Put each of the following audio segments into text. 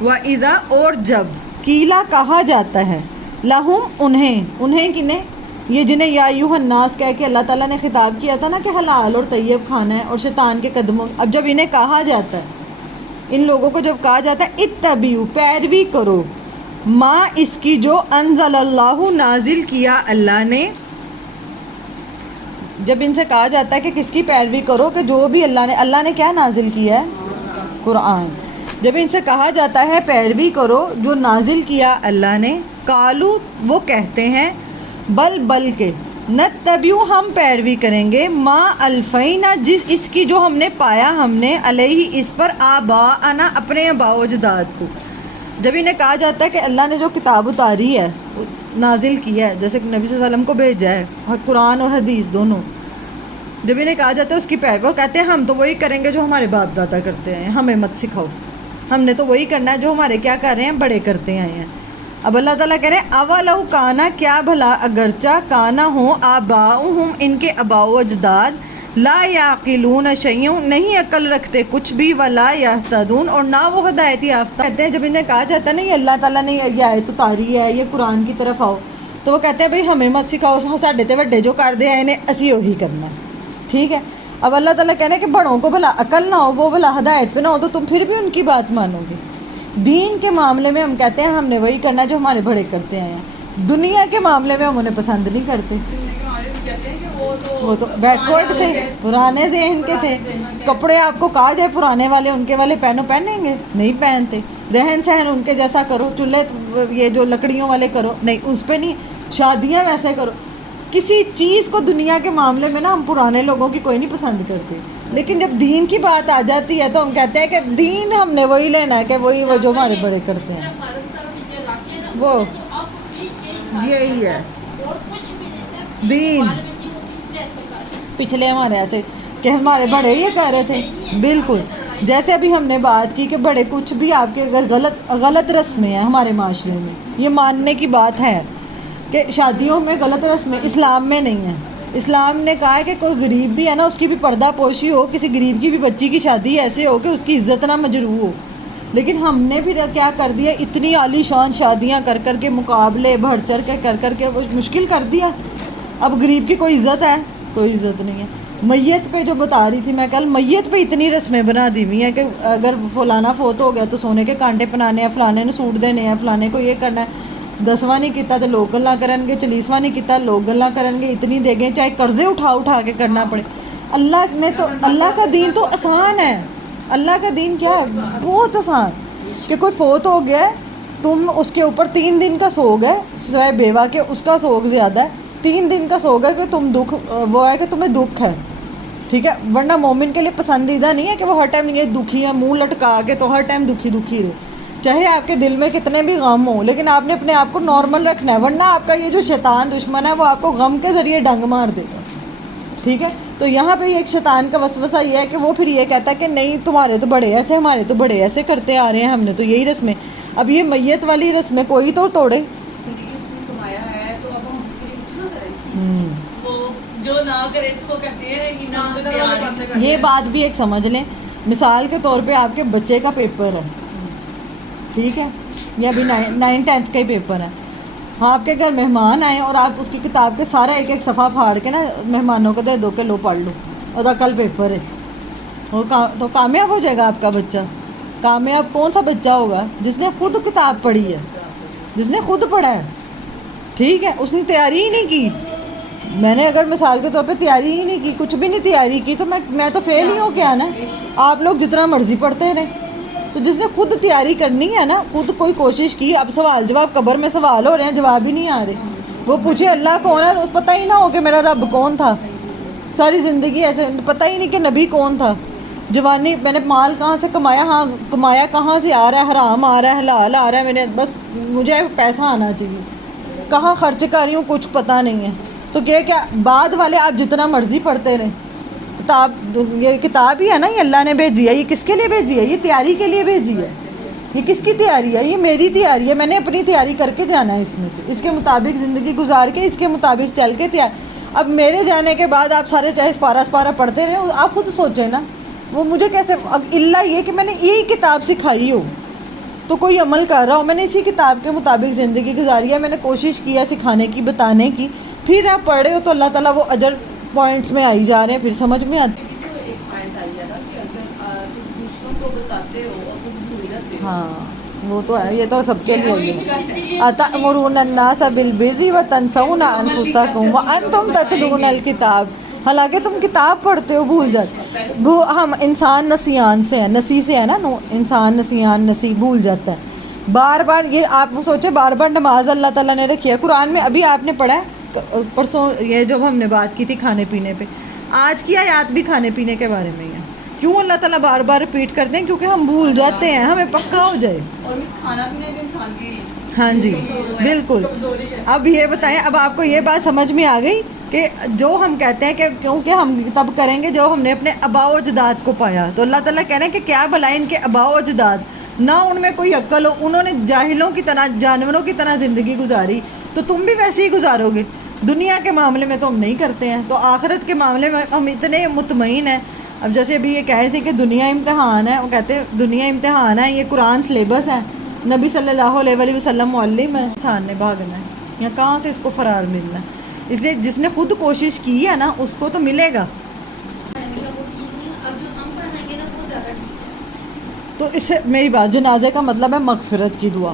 وَإِذَا اور جب قیلا کہا جاتا ہے لہم انہیں کنہیں یہ جنہیں یا ایھا الناس کہہ کے اللہ تعالیٰ نے خطاب کیا تھا نا کہ حلال اور طیب کھانا ہے اور شیطان کے قدموں، اب جب انہیں کہا جاتا ہے، ان لوگوں کو جب کہا جاتا ہے اتبعوا پیروی کرو ما اس کی جو انزل اللہ نازل کیا اللہ نے، جب ان سے کہا جاتا ہے کہ کس کی پیروی کرو کہ جو بھی اللہ نے کیا نازل کیا ہے قرآن، جب ان سے کہا جاتا ہے پیروی کرو جو نازل کیا اللہ نے، قالو وہ کہتے ہیں بل کے نتبعو ہم پیروی کریں گے ما الفینا اس کی جو ہم نے پایا ہم نے علیہ اس پر آباءنا اپنے آباء و اجداد کو، جب انہیں کہا جاتا ہے کہ اللہ نے جو کتاب اتاری ہے نازل کیا ہے جیسے کہ نبی صلی اللہ علیہ وسلم کو بھیجا ہے قرآن اور حدیث دونوں، جب انہیں کہا جاتا ہے اس کی پیروی، وہ کہتے ہیں ہم تو وہی کریں گے جو ہمارے باپ دادا کرتے ہیں، ہمیں مت سکھاؤ، ہم نے تو وہی کرنا ہے جو ہمارے کیا کر رہے ہیں بڑے کرتے آئے ہیں۔ اب اللہ تعالیٰ کہہ رہے ہیں اولو کانا کیا بھلا اگرچہ کانا ہوں آباؤہم ان کے آباء و اجداد لا یعقلون شیئا نہیں عقل رکھتے کچھ بھی ولا یہتدون اور نہ وہ ہدایت یافتہ، کہتے ہیں جب انہیں کہا جاتا ہے نا یہ اللہ تعالیٰ نے یہ آیت اتاری ہے یہ قرآن کی طرف آؤ، تو وہ کہتے ہیں بھئی ہمیں مت سکھاؤ ساڈے تے وڈے جو کر دے ہیں انہیں اسی وہی کرنا ہے، ٹھیک ہے۔ اب اللہ تعالیٰ کہنا ہے کہ بڑوں کو بھلا عقل نہ ہو وہ بھلا ہدایت پہ نہ ہو تو تم پھر بھی ان کی بات مانو گے۔ دین کے معاملے میں ہم کہتے ہیں ہم نے وہی کرنا جو ہمارے بڑے کرتے ہیں، دنیا کے معاملے میں ہم انہیں پسند نہیں کرتے، وہ تو بیکورڈ تھے، پرانے ذہن کے تھے، کپڑے آپ کو کہا جائے پرانے والے ان کے والے پہنیں گے نہیں پہنتے، رہن سہن ان کے جیسا کرو، چولہے یہ جو لکڑیوں والے کرو نہیں اس پہ نہیں، شادیاں ویسے کرو، کسی چیز کو دنیا کے معاملے میں نا ہم پرانے لوگوں کی کوئی نہیں پسند کرتے، لیکن جب دین کی بات آ جاتی ہے تو ہم کہتے ہیں کہ دین ہم نے وہی لینا ہے کہ وہی وہ جو ہمارے بڑے کرتے ہیں، وہ یہی ہے دین۔ پچھلے ہمارے ایسے کہ ہمارے بڑے یہ کہہ رہے تھے، بالکل جیسے ابھی ہم نے بات کی کہ بڑے کچھ بھی آپ کے اگر غلط رسمیں ہیں ہمارے معاشرے میں یہ ماننے کی بات ہے کہ شادیوں میں غلط رسمیں اسلام میں نہیں ہیں، اسلام نے کہا ہے کہ کوئی غریب بھی ہے نا اس کی بھی پردہ پوشی ہو، کسی غریب کی بھی بچی کی شادی ایسے ہو کہ اس کی عزت نہ مجروح ہو، لیکن ہم نے بھی کیا کر دیا اتنی عالی شان شادیاں کر کے مقابلے بڑھ چڑھ کے کر کے وہ مشکل کر دیا، اب غریب کی کوئی عزت ہے کوئی عزت نہیں ہے۔ میت پہ جو بتا رہی تھی میں کل، میت پہ اتنی رسمیں بنا دی ہوئی ہیں کہ اگر فلانا فوت ہو گیا تو سونے کے کانٹے پنانے ہیں، فلانے نے سوٹ دینے ہیں، فلانے کو یہ کرنا ہے، 10واں نہیں کیتا تو لوگ گلاں کرن گے، 40واں نہیں کیتا لوگ گلاں کرن گے، اتنی دے گئے چاہے قرضے اٹھا کے کرنا پڑے۔ اللہ نے تو اللہ کا دین تو آسان ہے، اللہ کا دین کیا ہے بہت آسان، کہ کوئی فوت ہو گیا ہے تم اس کے اوپر 3 دن کا سوگ ہے، سوائے بیوہ کے اس کا سوگ زیادہ ہے، 3 دن کا سوگ ہے کہ تم دکھ وہ ہے کہ تمہیں دکھ ہے، ٹھیک ہے، ورنہ مومن کے لیے پسندیدہ نہیں ہے کہ وہ ہر ٹائم یہ دکھی ہے منہ لٹکا کے تو ہر ٹائم دکھی رہے، چاہے آپ کے دل میں کتنے بھی غم ہوں لیکن آپ نے اپنے آپ کو نارمل رکھنا ہے، ورنہ آپ کا یہ جو شیطان دشمن ہے وہ آپ کو غم کے ذریعے ڈنگ مار دے گا، ٹھیک ہے۔ تو یہاں پہ ایک شیطان کا وسوسہ یہ ہے کہ وہ پھر یہ کہتا ہے کہ نہیں تمہارے تو بڑے ایسے ہمارے تو بڑے ایسے کرتے آ رہے ہیں، ہم نے تو یہی رسمیں، اب یہ میت والی رسمیں کوئی تو توڑے، یہ بات بھی ایک سمجھ لیں، مثال کے طور پہ آپ کے بچے کا پیپر ہے، ٹھیک ہے، یا ابھی 9th 10th کا ہی پیپر ہے، ہاں آپ کے گھر مہمان آئیں اور آپ اس کی کتاب کے سارا ایک صفحہ پھاڑ کے نا مہمانوں کو دے دو کہ لو پڑھ لو اور کل پیپر ہے، تو کامیاب ہو جائے گا آپ کا بچہ؟ کامیاب کون سا بچہ ہوگا؟ جس نے خود کتاب پڑھی ہے، جس نے خود پڑھا ہے، ٹھیک ہے، اس نے تیاری ہی نہیں کی، میں نے اگر مثال کے طور پہ تیاری ہی نہیں کی، کچھ بھی نہیں تیاری کی، تو میں تو فیل ہی ہو کے آنا، آپ لوگ جتنا مرضی پڑھتے رہیں، تو جس نے خود تیاری کرنی ہے نا، خود کوئی کوشش کی، اب سوال جواب قبر میں سوال ہو رہے ہیں جواب ہی نہیں آ رہے، وہ پوچھے اللہ کون ہے، پتہ ہی نہ ہو کہ میرا رب کون تھا، ساری زندگی ایسے پتہ ہی نہیں کہ نبی کون تھا، جوانی میں نے مال کہاں سے کمایا، ہاں کمایا کہاں سے آ رہا ہے، حرام آ رہا ہے حلال آ رہا ہے، میں نے بس مجھے پیسہ آنا چاہیے، کہاں خرچ کر رہی ہوں کچھ پتہ نہیں ہے، تو کیا بعد والے آپ جتنا مرضی پڑھتے رہیں، یہ کتاب ہی ہے نا، یہ اللہ نے بھیجی ہے، یہ کس کے لیے بھیجی ہے؟ یہ تیاری کے لیے بھیجی ہے، یہ کس کی تیاری ہے؟ یہ میری تیاری ہے، میں نے اپنی تیاری کر کے جانا ہے، اس میں سے اس کے مطابق زندگی گزار کے اس کے مطابق چل کے اب میرے جانے کے بعد آپ سارے چاہے سپارہ پڑھتے رہے، آپ خود سوچیں نا، وہ مجھے کیسے، اللہ یہ کہ میں نے یہی کتاب سکھائی ہو، تو کوئی عمل کر رہا ہو، میں نے اسی کتاب کے مطابق زندگی گزاری ہے، میں نے کوشش کی ہے سکھانے کی، بتانے کی، پھر آپ پڑھے ہو تو اللہ تعالیٰ وہ اجر پوائنٹس میں آئی جا رہے ہیں، پھر سمجھ میں آتی ہاں وہ تو ہے، یہ تو سب کے لیے ہے. اتأمرون الناس بالبر وتنسون انفسکم وانتم تتلون الکتاب. حالانکہ تم کتاب پڑھتے ہو بھول جاتے. ہم انسان نسیان سے ہیں، نسی سے ہے نا، انسان نسیان نسی بھول جاتا ہے بار بار. یہ آپ سوچے بار بار نماز اللہ تعالیٰ نے رکھی ہے قرآن میں. ابھی آپ نے پڑھا ہے پرسوں یہ جب ہم نے بات کی تھی کھانے پینے پہ، آج کی آیات بھی کھانے پینے کے بارے میں ہی ہے. کیوں اللہ تعالیٰ بار بار رپیٹ کرتے ہیں؟ کیونکہ ہم بھول جاتے ہیں، ہمیں پکا ہو جائے. اور کھانا پینا بھی انسان کی ہاں جی بالکل. اب یہ بتائیں، اب آپ کو یہ بات سمجھ میں آ گئی کہ جو ہم کہتے ہیں کہ کیونکہ ہم تب کریں گے جو ہم نے اپنے آباء و اجداد کو پایا. تو اللہ تعالیٰ کہہ رہے ہیں کہ کیا بھلا ان کے آباء و اجداد، نہ ان میں کوئی عقل ہو، انہوں نے جاہلوں کی طرح جانوروں کی طرح زندگی گزاری، تو تم بھی ویسے ہی گزارو گے. دنیا کے معاملے میں تو ہم نہیں کرتے ہیں، تو آخرت کے معاملے میں ہم اتنے مطمئن ہیں. اب جیسے ابھی یہ کہہ رہی تھی کہ دنیا امتحان ہے، وہ کہتے ہیں دنیا امتحان ہے، یہ قرآن سلیبس ہے، نبی صلی اللہ علیہ وآلہ وسلم معلم ہے، انسان نے بھاگنا ہے، یا کہاں سے اس کو فرار ملنا ہے. اس لیے جس نے خود کوشش کی ہے نا اس کو تو ملے گا. تو اس سے میری بات، جنازے کا مطلب ہے مغفرت کی دعا.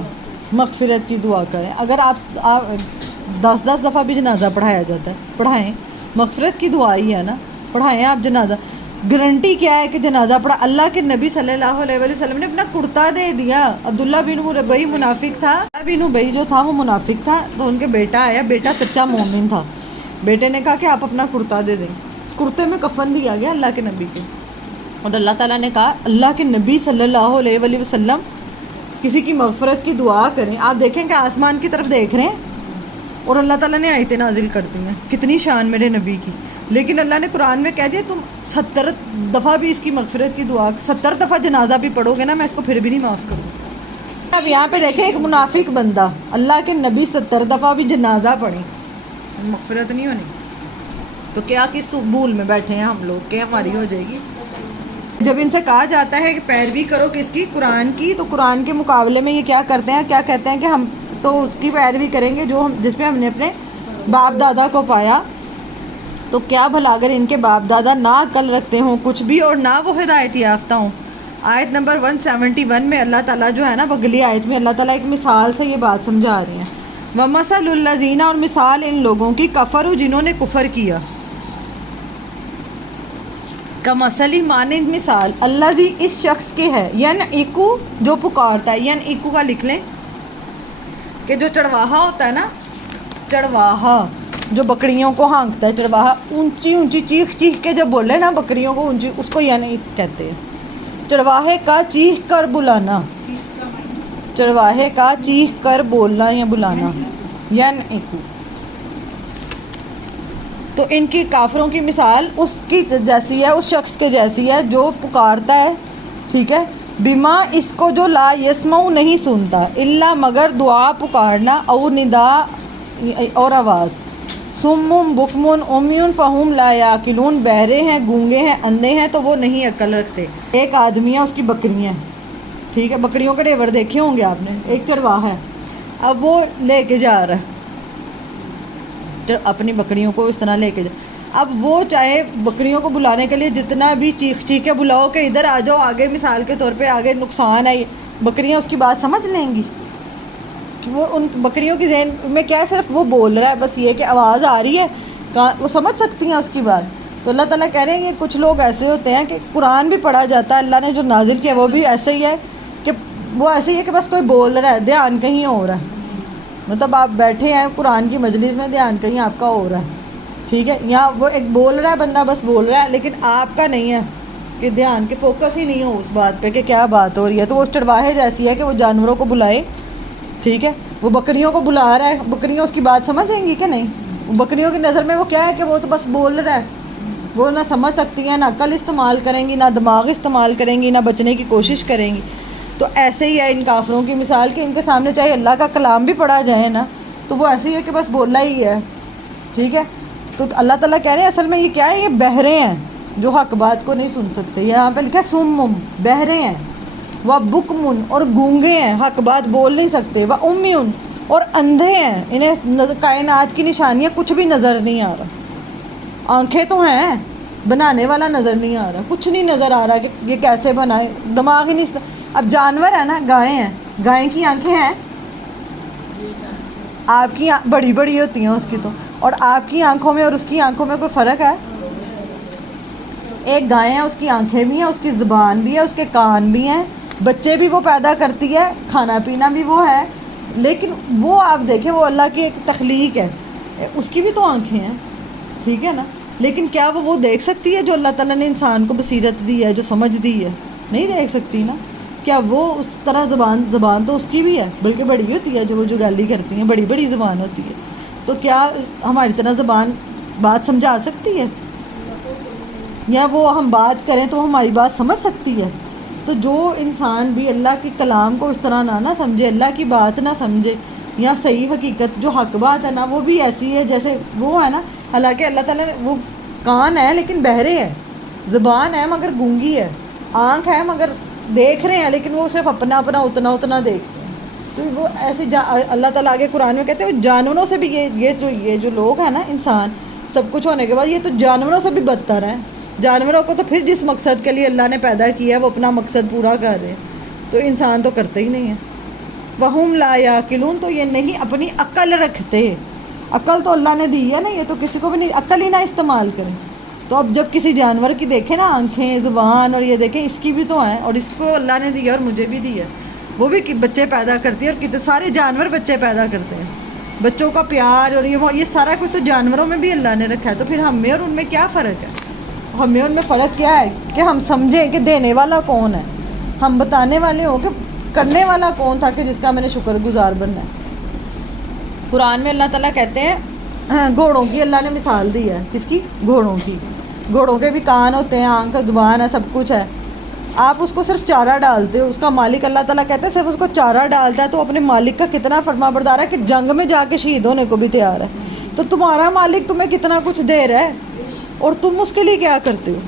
مغفرت کی دعا کریں. اگر آپ 10 دفعہ بھی جنازہ پڑھایا جاتا ہے، پڑھائیں. مغفرت کی دعا ہی ہے نا، پڑھائیں آپ جنازہ. گارنٹی کیا ہے کہ جنازہ پڑھا؟ اللہ کے نبی صلی اللہ علیہ وآلہ وسلم نے اپنا کرتا دے دیا. عبداللہ بن ابی منافق تھا، بن ابی جو تھا وہ منافق تھا، تو ان کے بیٹا آیا، بیٹا سچا مومن تھا. بیٹے نے کہا کہ آپ اپنا کرتا دے دیں. کرتے میں کفن دیا گیا اللہ کے نبی کے، اور اللہ تعالیٰ نے کہا اللہ کے نبی صلی اللہ علیہ وآلہ وسلم کسی کی مغفرت کی دعا کریں. آپ دیکھیں کہ آسمان کی طرف دیکھ رہے ہیں اور اللہ تعالیٰ نے آیتیں نازل کر دی ہیں. کتنی شان میرے نبی کی. لیکن اللہ نے قرآن میں کہہ دیا تم 70 دفعہ بھی اس کی مغفرت کی دعا، 70 دفعہ جنازہ بھی پڑھو گے نا، میں اس کو پھر بھی نہیں معاف کروں. اب یہاں پہ دیکھیں ایک منافق بندہ، اللہ کے نبی 70 دفعہ بھی جنازہ پڑھیں، مغفرت نہیں ہونی. تو کیا کس بھول میں بیٹھے ہیں ہم لوگ کہ ہماری ہو جائے گی. جب ان سے کہا جاتا ہے کہ پیروی کرو کس کی؟ قرآن کی. تو قرآن کے مقابلے میں یہ کیا کرتے ہیں؟ کیا کہتے ہیں کہ ہم تو اس کی پیروی کریں گے جو جس میں ہم نے اپنے باپ دادا کو پایا. تو کیا بھلا اگر ان کے باپ دادا نہ عقل رکھتے ہوں کچھ بھی، اور نہ وہ ہدایت یافتہ ہوں. آیت نمبر 171 میں اللہ تعالیٰ جو ہے نا، بغلی آیت میں اللہ تعالیٰ ایک مثال سے یہ بات سمجھا رہی ہیں. وَمَثَلُ الَّذِينَ، اور مثال ان لوگوں کی، کفروا، جنہوں نے کفر کیا. کمثلی مانند مثال، الذی، اس شخص کے ہے، ینعقو، جو پکارتا ہے. ینعقو کا لکھ لیں کہ جو چڑواہا ہوتا ہے نا، چڑواہا جو بکریوں کو ہانکتا ہے، چڑواہا اونچی اونچی چیخ چیخ کے جب بولے نا بکریوں کو اونچی، اس کو ینعق کہتے ہیں. چڑواہے کا چیخ کر بلانا، چڑواہے کا چیخ کر بولنا یا بلانا، ینعقو. تو ان کی کافروں کی مثال اس کی جیسی ہے، اس شخص کے جیسی ہے جو پکارتا ہے، ٹھیک ہے، بما، اس کو جو لا یسمع، نہیں سنتا، الا، مگر، دعا پکارنا، اور ندا، اور آواز. سم بکم عمی فہم لا یعقلون، بہرے ہیں، گونگے ہیں، اندھے ہیں تو وہ نہیں عقل رکھتے. ایک آدمی ہے، اس کی بکریاں ہیں، ٹھیک ہے، بکریوں کے ڈیور دیکھے ہوں گے آپ نے. ایک چڑواہا ہے، اب وہ لے کے جا رہا ہے اپنی بکریوں کو، اس طرح لے کے جا. اب وہ چاہے بکریوں کو بلانے کے لیے جتنا بھی چیخ چیخ کے بلاؤ کہ ادھر آ جاؤ آگے، مثال کے طور پہ آگے نقصان ہے، بکریاں اس کی بات سمجھ لیں گی کہ وہ ان بکریوں کی ذہن میں کیا ہے، صرف وہ بول رہا ہے، بس یہ کہ آواز آ رہی ہے، وہ سمجھ سکتی ہیں اس کی بات. تو اللہ تعالیٰ کہہ رہے ہیں یہ کچھ لوگ ایسے ہوتے ہیں کہ قرآن بھی پڑھا جاتا ہے، اللہ نے جو نازل کیا وہ بھی ایسے ہی ہے کہ وہ ایسے ہی ہے کہ بس کوئی بول رہا ہے، دھیان کہیں اور ہے. مطلب آپ بیٹھے ہیں قرآن کی مجلس میں، دھیان کہیں آپ کا ہو رہا ہے، ٹھیک ہے. یہاں وہ ایک بول رہا ہے بندہ، بس بول رہا ہے، لیکن آپ کا نہیں ہے کہ دھیان کے فوکس ہی نہیں ہو اس بات پہ کہ کیا بات ہو رہی ہے. تو وہ چڑواہے جیسی ہے کہ وہ جانوروں کو بلائے، ٹھیک ہے، وہ بکریوں کو بلا رہا ہے، بکریاں اس کی بات سمجھیں گی کہ نہیں؟ بکریوں کی نظر میں وہ کیا ہے کہ وہ تو بس بول رہا ہے، وہ نہ سمجھ سکتی ہیں، نہ عقل استعمال کریں گی، نہ دماغ استعمال کریں گی، نہ بچنے کی کوشش کریں گی. تو ایسے ہی ہے ان کافروں کی مثال کہ ان کے سامنے چاہے اللہ کا کلام بھی پڑھا جائے نا تو وہ ایسے ہی ہے کہ بس بولا ہی ہے، ٹھیک ہے. تو اللہ تعالیٰ کہہ رہے ہیں اصل میں یہ کیا ہے، یہ بہرے ہیں جو حق بات کو نہیں سن سکتے. یہاں پہ لکھا ہے سمم، بہرے ہیں. وہ بکمن اور گونگے ہیں، حق بات بول نہیں سکتے، وہ امیون اور اندھے ہیں، انہیں کائنات کی نشانیاں کچھ بھی نظر نہیں آ رہا، آنکھیں تو ہیں بنانے والا نظر نہیں آ رہا، کچھ نہیں نظر آ رہا کہ یہ کیسے بنائے، دماغ ہی نہیں۔ اب جانور ہے نا، گائے ہیں، گائے کی آنکھیں ہیں، آپ کی بڑی بڑی ہوتی ہیں اس کی تو، اور آپ کی آنکھوں میں اور اس کی آنکھوں میں کوئی فرق ہے؟ ایک گائے ہے، اس کی آنکھیں بھی ہیں، اس کی زبان بھی ہے، اس کے کان بھی ہیں، بچے بھی وہ پیدا کرتی ہے، کھانا پینا بھی وہ ہے، لیکن وہ آپ دیکھیں وہ اللہ کی ایک تخلیق ہے، اس کی بھی تو آنکھیں ہیں، ٹھیک ہے نا، لیکن کیا وہ دیکھ سکتی ہے جو اللہ تعالیٰ نے انسان کو بصیرت دی ہے، جو سمجھ دی ہے؟ نہیں دیکھ سکتی نا۔ کیا وہ اس طرح زبان تو اس کی بھی ہے، بلکہ بڑی ہوتی ہے، جو گالی کرتی ہیں بڑی بڑی زبان ہوتی ہے، تو کیا ہماری طرح زبان بات سمجھا سکتی ہے؟ یا وہ ہم بات کریں تو ہماری بات سمجھ سکتی ہے؟ تو جو انسان بھی اللہ کے کلام کو اس طرح نہ سمجھے، اللہ کی بات نہ سمجھے، یا صحیح حقیقت جو حق بات ہے نا وہ بھی ایسی ہے جیسے وہ ہے نا، حالانکہ اللہ تعالیٰ نے وہ کان ہے لیکن بہرے ہے، زبان ہے مگر گونگی ہے، آنکھ ہے مگر دیکھ رہے ہیں، لیکن وہ صرف اپنا اتنا دیکھتے ہیں۔ تو وہ ایسے اللہ تعالیٰ آگے قرآن میں کہتے ہیں وہ جانوروں سے بھی یہ جو لوگ ہیں نا، انسان سب کچھ ہونے کے بعد یہ تو جانوروں سے بھی بدتر ہیں۔ جانوروں کو تو پھر جس مقصد کے لیے اللہ نے پیدا کیا ہے وہ اپنا مقصد پورا کر رہے ہیں، تو انسان تو کرتے ہی نہیں ہیں۔ وَهُمْ لَا يَعْقِلُونَ، تو یہ نہیں اپنی عقل رکھتے، عقل تو اللہ نے دی ہے نا، یہ تو کسی کو بھی نہیں، عقل ہی نہ استعمال کریں۔ تو اب جب کسی جانور کی دیکھیں نا آنکھیں، زبان، اور یہ دیکھیں اس کی بھی تو ہیں، اور اس کو اللہ نے دی ہے اور مجھے بھی دی ہے، وہ بھی بچے پیدا کرتی ہے، اور کتنے سارے جانور بچے پیدا کرتے ہیں، بچوں کا پیار اور یہ سارا کچھ تو جانوروں میں بھی اللہ نے رکھا ہے، تو پھر ہم میں اور ان میں کیا فرق ہے؟ ہمیں ان میں فرق کیا ہے کہ ہم سمجھیں کہ دینے والا کون ہے، ہم بتانے والے ہوں کہ کرنے والا کون تھا کہ جس کا میں نے شکر گزار بننا ہے۔ قرآن میں اللہ تعالیٰ کہتے ہیں گھوڑوں کی اللہ نے مثال دی ہے، کس کی؟ گھوڑوں کی۔ گھوڑوں کے بھی کان ہوتے ہیں، آنکھ، زبان ہے، سب کچھ ہے، آپ اس کو صرف چارہ ڈالتے ہو، اس کا مالک اللہ تعالیٰ کہتے ہیں صرف اس کو چارہ ڈالتا ہے تو اپنے مالک کا کتنا فرما بردار ہے کہ جنگ میں جا کے شہید ہونے کو بھی تیار ہے، تو تمہارا مالک تمہیں کتنا کچھ دے رہا ہے اور تم اس کے لیے کیا کرتے ہو؟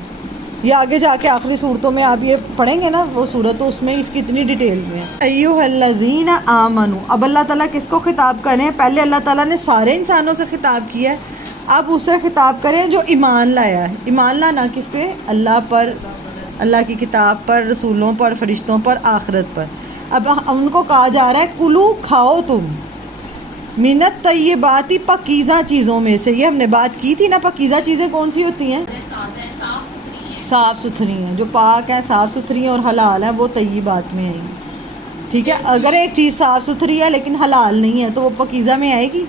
یہ آگے جا کے آخری صورتوں میں آپ یہ پڑھیں گے نا وہ صورت، تو اس میں اس کی اتنی ڈیٹیل میں ہے۔ ایھا الذین آمنوا، اب اللہ تعالیٰ کس کو خطاب کریں؟ پہلے اللہ تعالیٰ نے سارے انسانوں سے خطاب کیا ہے، اب اسے خطاب کریں جو ایمان لایا ہے۔ ایمان لانا کس پہ؟ اللہ پر، اللہ کی کتاب پر، رسولوں پر، فرشتوں پر، آخرت پر۔ اب ان کو کہا جا رہا ہے کلو، کھاؤ تم، من الطیبات، پاکیزہ چیزوں میں سے۔ یہ ہم نے بات کی تھی نا، پاکیزہ چیزیں کون سی ہوتی ہیں؟ صاف ستھری ہیں، جو پاک ہیں، صاف ستھری ہیں اور حلال ہیں، وہ طیبات میں آئے گی، ٹھیک ہے۔ اگر ایک چیز صاف ستھری ہے لیکن حلال نہیں ہے تو وہ پاکیزہ میں آئے گی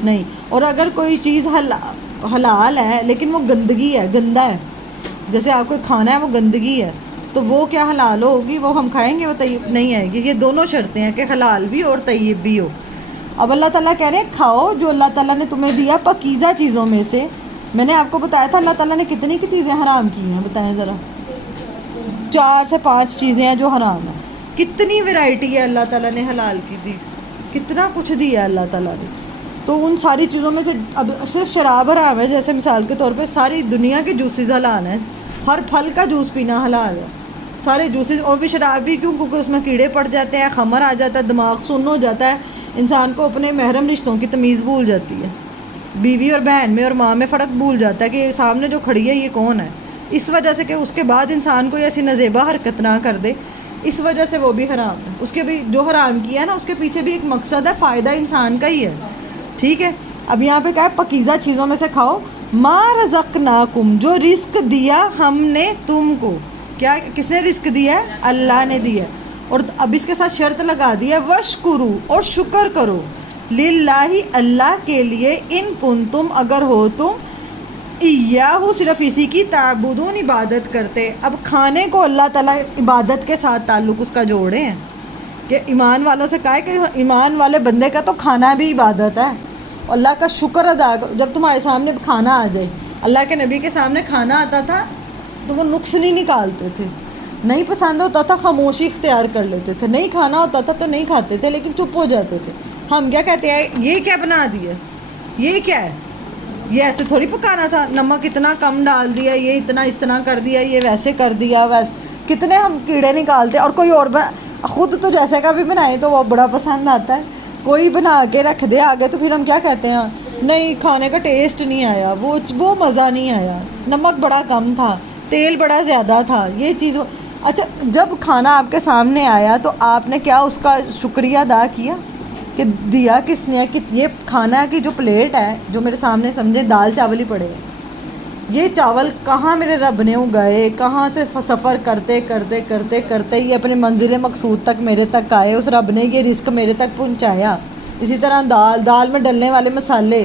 نہیں، اور اگر کوئی چیز حلال ہے لیکن وہ گندگی ہے، گندا ہے، جیسے آپ کو کھانا ہے وہ گندگی ہے، تو وہ کیا حلال ہوگی؟ وہ ہم کھائیں گے، وہ طیب نہیں آئے گی۔ یہ دونوں شرطیں ہیں کہ حلال بھی اور طیب بھی ہو۔ اب اللہ تعالیٰ کہہ رہے ہیں کھاؤ جو اللہ تعالیٰ نے تمہیں دیا پاکیزہ چیزوں میں سے۔ میں نے آپ کو بتایا تھا اللہ تعالیٰ نے کتنی کی چیزیں حرام کی ہیں، بتائیں ذرا؟ 4 سے 5 چیزیں ہیں جو حرام ہیں۔ کتنی ورائٹی ہے اللہ تعالیٰ نے حلال کی دی، کتنا کچھ دیا اللہ تعالیٰ نے۔ تو ان ساری چیزوں میں سے اب صرف شراب حرام ہے، جیسے مثال کے طور پہ ساری دنیا کے جوسز حلال ہیں، ہر پھل کا جوس پینا حلال ہے، سارے جوسز، اور بھی شراب بھی کیوں؟ کیونکہ اس میں کیڑے پڑ جاتے ہیں، خمر آ جاتا ہے، دماغ سن ہو جاتا ہے، انسان کو اپنے محرم رشتوں کی تمیز بھول جاتی ہے، بیوی اور بہن میں اور ماں میں فرق بھول جاتا ہے کہ سامنے جو کھڑی ہے یہ کون ہے، اس وجہ سے کہ اس کے بعد انسان کو ایسی نازیبہ حرکت نہ کر دے، اس وجہ سے وہ بھی حرام ہے۔ اس کے بھی جو حرام کیا ہے نا اس کے پیچھے بھی ایک مقصد ہے، فائدہ انسان کا ہی ہے، ٹھیک ہے۔ اب یہاں پہ کہا ہے پاکیزہ چیزوں میں سے کھاؤ، ما رزقناکم، جو رزق دیا ہم نے تم کو۔ کیا کس نے رزق دیا ہے؟ اللہ نے دیا، اور اب اس کے ساتھ شرط لگا دیا وشکرو، اور شکر کرو، للہ، اللہ کے لیے، ان کنتم، اگر ہو تم، ایاہو، صرف اسی کی، تعبدون، عبادت کرتے۔ اب کھانے کو اللہ تعالیٰ عبادت کے ساتھ تعلق اس کا جوڑے ہیں کہ ایمان والوں سے کہا ہے کہ ایمان والے بندے کا تو کھانا بھی عبادت ہے، اللہ کا شکر ادا کرو۔ جب تمہارے سامنے کھانا آ جائے، اللہ کے نبی کے سامنے کھانا آتا تھا تو وہ نقص نہیں نکالتے تھے، نہیں پسند ہوتا تھا خاموشی اختیار کر لیتے تھے، نہیں کھانا ہوتا تھا تو نہیں کھاتے تھے لیکن چپ ہو جاتے تھے۔ ہم کیا کہتے ہیں؟ یہ کیا بنا دیا، یہ کیا ہے، یہ ایسے تھوڑی پکانا تھا، نمک اتنا کم ڈال دیا، یہ اتنا اس طرح کر دیا، یہ ویسے کر دیا، کتنے ہم کیڑے نکالتے ہیں، اور کوئی اور خود تو جیسے کا بھی بنائے تو وہ بڑا پسند آتا ہے، کوئی بنا کے رکھ دے آگے تو پھر ہم کیا کہتے ہیں، نہیں کھانے کا ٹیسٹ نہیں آیا، وہ مزہ نہیں آیا، نمک بڑا کم تھا، تیل بڑا زیادہ تھا، یہ چیز۔ اچھا جب کھانا آپ کے سامنے آیا تو آپ نے کیا اس کا شکریہ ادا کیا کہ دیا کس نے؟ کہ یہ کھانا کی جو پلیٹ ہے جو میرے سامنے سمجھے دال چاول ہی پڑے ہیں، یہ چاول کہاں میرے رب نے اگائے، کہاں سے سفر کرتے کرتے کرتے کرتے یہ اپنے منزل مقصود تک میرے تک آئے، اس رب نے یہ رزق میرے تک پہنچایا۔ اسی طرح دال میں ڈلنے والے مسالے